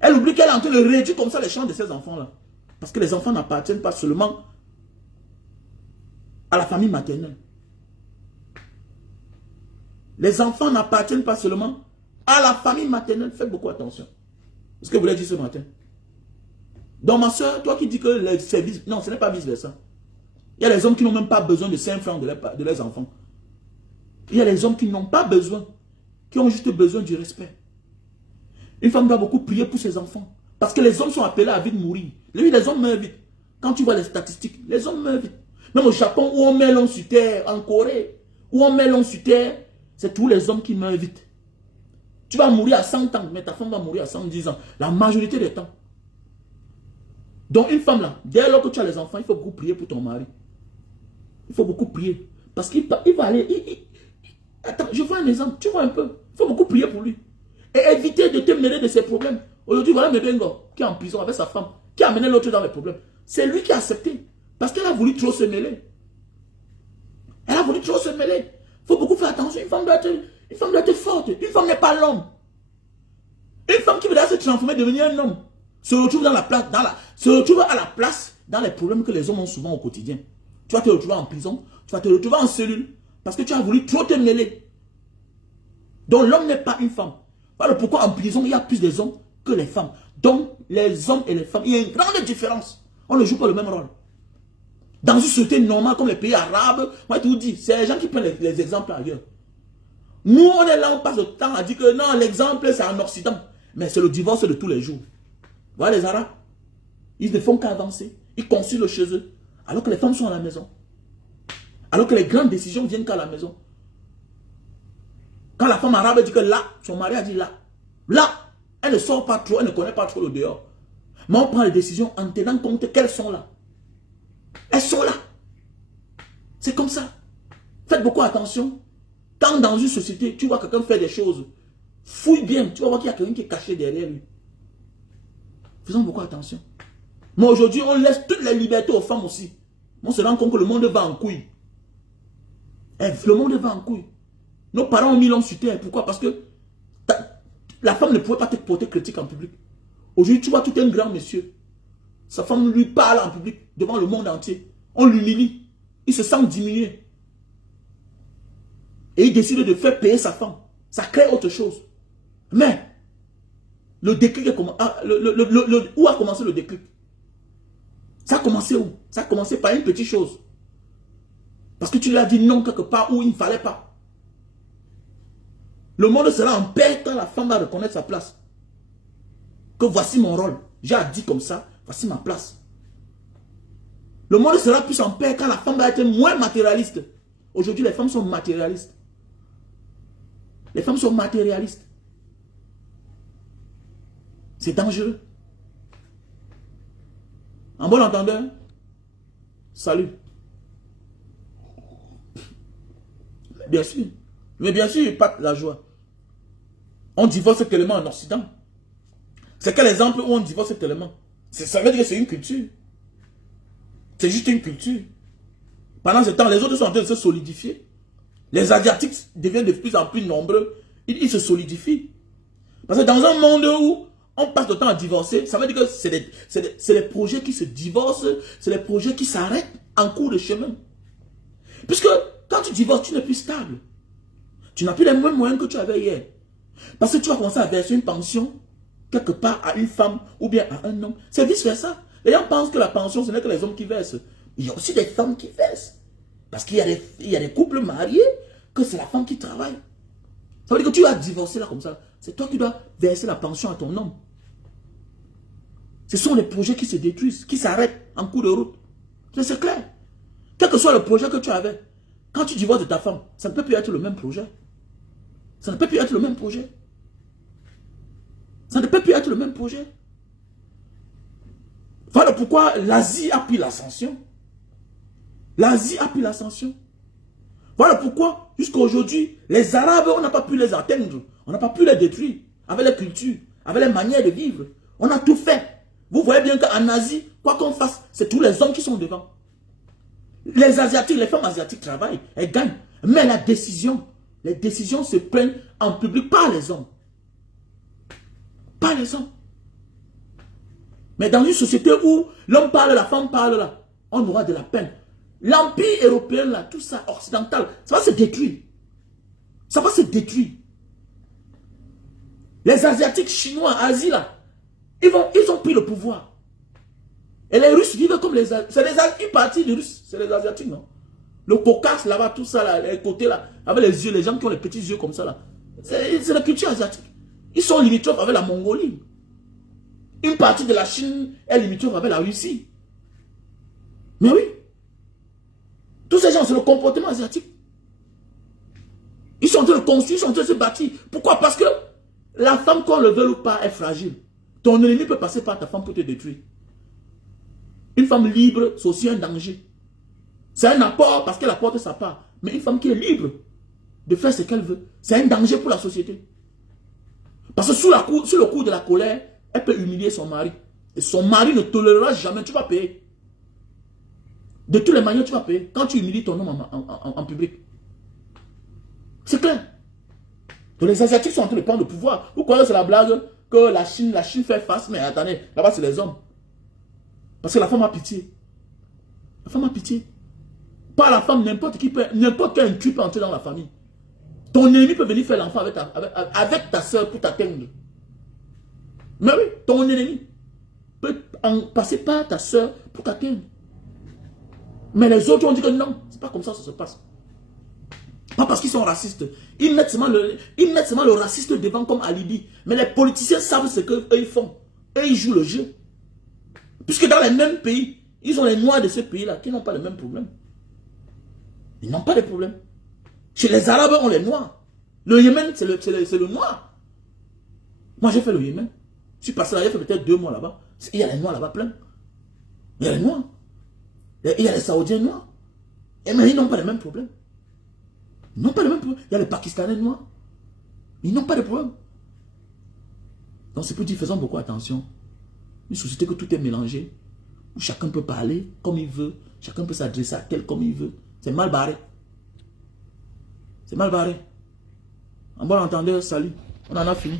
Elle oublie qu'elle est en train de réduire comme ça les chances de ses enfants-là. Parce que les enfants n'appartiennent pas seulement à la famille maternelle. Les enfants n'appartiennent pas seulement à la famille maternelle. Faites beaucoup attention. C'est ce que vous l'avez dit ce matin. Donc ma soeur, toi qui dis que c'est vice, non, ce n'est pas vice-versa. Il y a les hommes qui n'ont même pas besoin de 5 francs de leurs enfants. Il y a les hommes qui n'ont pas besoin, qui ont juste besoin du respect. Une femme doit beaucoup prier pour ses enfants. Parce que les hommes sont appelés à vite mourir. Les hommes meurent vite. Quand tu vois les statistiques, les hommes meurent vite. Même au Japon, où on met l'homme sur terre, en Corée, où on met l'homme sur terre, c'est tous les hommes qui meurent vite. Tu vas mourir à 100 ans, mais ta femme va mourir à 110 ans. La majorité des temps. Donc une femme là, dès lors que tu as les enfants, il faut beaucoup prier pour ton mari. Il faut beaucoup prier. Parce qu'il va aller... Attends, je vois un exemple. Tu vois un peu. Il faut beaucoup prier pour lui. Et éviter de te mêler de ses problèmes. Aujourd'hui, voilà Mebengo qui est en prison avec sa femme, qui a amené l'autre dans les problèmes. C'est lui qui a accepté. Parce qu'elle a voulu trop se mêler. Elle a voulu trop se mêler. Il faut beaucoup faire attention. Une femme doit être forte. Une femme n'est pas l'homme. Une femme qui veut se transformer, devenir un homme, se retrouve dans la place, se retrouve à la place dans les problèmes que les hommes ont souvent au quotidien. Tu vas te retrouver en prison, tu vas te retrouver en cellule, parce que tu as voulu trop te mêler. Donc l'homme n'est pas une femme. Voilà pourquoi en prison, il y a plus de hommes que les femmes. Donc les hommes et les femmes, il y a une grande différence. On ne joue pas le même rôle. Dans une société normale comme les pays arabes, moi je vous dis, c'est les gens qui prennent les exemples ailleurs. Nous, on est là, on passe le temps à dire que non, l'exemple c'est en Occident. Mais c'est le divorce de tous les jours. Voilà les Arabes. Ils ne font qu'avancer. Ils consultent chez eux. Alors que les femmes sont à la maison. Alors que les grandes décisions viennent qu'à la maison. Quand la femme arabe dit que là, son mari a dit là. Là, elle ne sort pas trop, elle ne connaît pas trop le dehors. Mais on prend les décisions en tenant compte qu'elles sont là. Elles sont là. C'est comme ça. Faites beaucoup attention. Quand dans une société, tu vois quelqu'un faire des choses, fouille bien. Tu vas voir qu'il y a quelqu'un qui est caché derrière lui. Faisons beaucoup attention. Mais aujourd'hui, on laisse toutes les libertés aux femmes aussi. On se rend compte que le monde va en couille. Le monde va en couille. Nos parents ont mis l'homme sur terre. Pourquoi? Parce que la femme ne pouvait pas te porter critique en public. Aujourd'hui, tu vois tout un grand monsieur. Sa femme lui parle en public devant le monde entier. On l'humilie. Il se sent diminué. Et il décide de faire payer sa femme. Ça crée autre chose. Mais, le déclic est comment? Où a commencé le déclic? Ça a commencé où? Ça a commencé par une petite chose. Parce que tu lui as dit non quelque part où il ne fallait pas. Le monde sera en paix quand la femme va reconnaître sa place. Que voici mon rôle. J'ai dit comme ça, voici ma place. Le monde sera plus en paix quand la femme va être moins matérialiste. Aujourd'hui, les femmes sont matérialistes. Les femmes sont matérialistes. C'est dangereux. En bon entendeur, salut. Bien sûr. Mais bien sûr, pas la joie. On divorce tellement en Occident. C'est quel exemple où on divorce tellement? Ça veut dire que c'est une culture. C'est juste une culture. Pendant ce temps, les autres sont en train de se solidifier. Les Asiatiques deviennent de plus en plus nombreux. Ils se solidifient. Parce que dans un monde où on passe le temps à divorcer, ça veut dire que c'est les projets qui se divorcent, c'est les projets qui s'arrêtent en cours de chemin. Puisque quand tu divorces, tu n'es plus stable. Tu n'as plus les mêmes moyens que tu avais hier. Parce que tu vas commencer à verser une pension quelque part à une femme ou bien à un homme. C'est vice-versa. Les gens pensent que la pension, ce n'est que les hommes qui versent. Il y a aussi des femmes qui versent. Parce qu'il y a des couples mariés que c'est la femme qui travaille. Ça veut dire que tu vas divorcer là comme ça. C'est toi qui dois verser la pension à ton homme. Ce sont les projets qui se détruisent, qui s'arrêtent en cours de route. C'est clair. Quel que soit le projet que tu avais, quand tu divorces de ta femme, ça ne peut plus être le même projet. Ça ne peut plus être le même projet. Ça ne peut plus être le même projet. Voilà pourquoi l'Asie a pris l'ascension. L'Asie a pris l'ascension. Voilà pourquoi, jusqu'à aujourd'hui, les Arabes, on n'a pas pu les atteindre. On n'a pas pu les détruire. Avec les cultures, avec les manières de vivre. On a tout fait. Vous voyez bien qu'en Asie, quoi qu'on fasse, c'est tous les hommes qui sont devant. Les Asiatiques, les femmes asiatiques travaillent, elles gagnent. Mais les décisions se prennent en public par les hommes. Pas les hommes. Mais dans une société où l'homme parle, la femme parle là, on aura de la peine. L'empire européen là, tout ça, occidental, ça va se détruire. Ça va se détruire. Les Asiatiques, Chinois, Asie là, ils ont pris le pouvoir. Et les Russes vivent comme les Asiatiques. C'est une partie des Russes, c'est les Asiatiques, non? Le Caucase là-bas, tout ça là, les côtés là, avec les yeux, les gens qui ont les petits yeux comme ça là. C'est la culture asiatique. Ils sont limitrophes avec la Mongolie. Une partie de la Chine est limitrophe avec la Russie. Mais oui. Tous ces gens, c'est le comportement asiatique. Ils sont en train de construire, ils sont en train de se bâtir. Pourquoi? Parce que la femme, qu'on le veut ou pas, est fragile. Ton ennemi peut passer par ta femme pour te détruire. Une femme libre, c'est aussi un danger. C'est un apport parce qu'elle apporte sa part. Mais une femme qui est libre de faire ce qu'elle veut, c'est un danger pour la société. Parce que sous le coup de la colère, elle peut humilier son mari. Et son mari ne tolérera jamais, tu vas payer. De toutes les manières, tu vas payer. Quand tu humilies ton homme en public. C'est clair. Donc les Asiatiques sont en train de prendre le pouvoir. Vous croyez que c'est la blague que la Chine fait face? Mais attendez, là-bas c'est les hommes. Parce que la femme a pitié. La femme a pitié. Pas la femme, n'importe quel intrus peut entrer dans la famille. Ton ennemi peut venir faire l'enfant avec ta soeur pour t'atteindre. Mais oui, ton ennemi peut passer par ta soeur pour t'atteindre. Mais les autres ont dit que non, c'est pas comme ça que ça se passe. Pas parce qu'ils sont racistes. Ils mettent seulement le raciste devant comme alibi. Mais les politiciens savent ce qu'eux ils font. Et ils jouent le jeu. Puisque dans les mêmes pays, ils ont les noirs de ce pays-là qui n'ont pas le même problème. Ils n'ont pas de problème. Chez les Arabes, on les noirs. Le Yémen, c'est le noir. Moi, j'ai fait le Yémen. Je suis passé là, j'ai fait peut-être 2 mois là-bas. Il y a les noirs là-bas plein. Il y a les noirs. Il y a les Saoudiens noirs. Mais ils n'ont pas les mêmes problèmes. Ils n'ont pas les mêmes problèmes. Il y a les Pakistanais noirs. Ils n'ont pas de problème. Donc c'est pour dire, faisons beaucoup attention. Une société que tout est mélangé, où chacun peut parler comme il veut, chacun peut s'adresser à tel comme il veut. C'est mal barré. C'est mal barré. En bon entendeur, salut. On en a fini.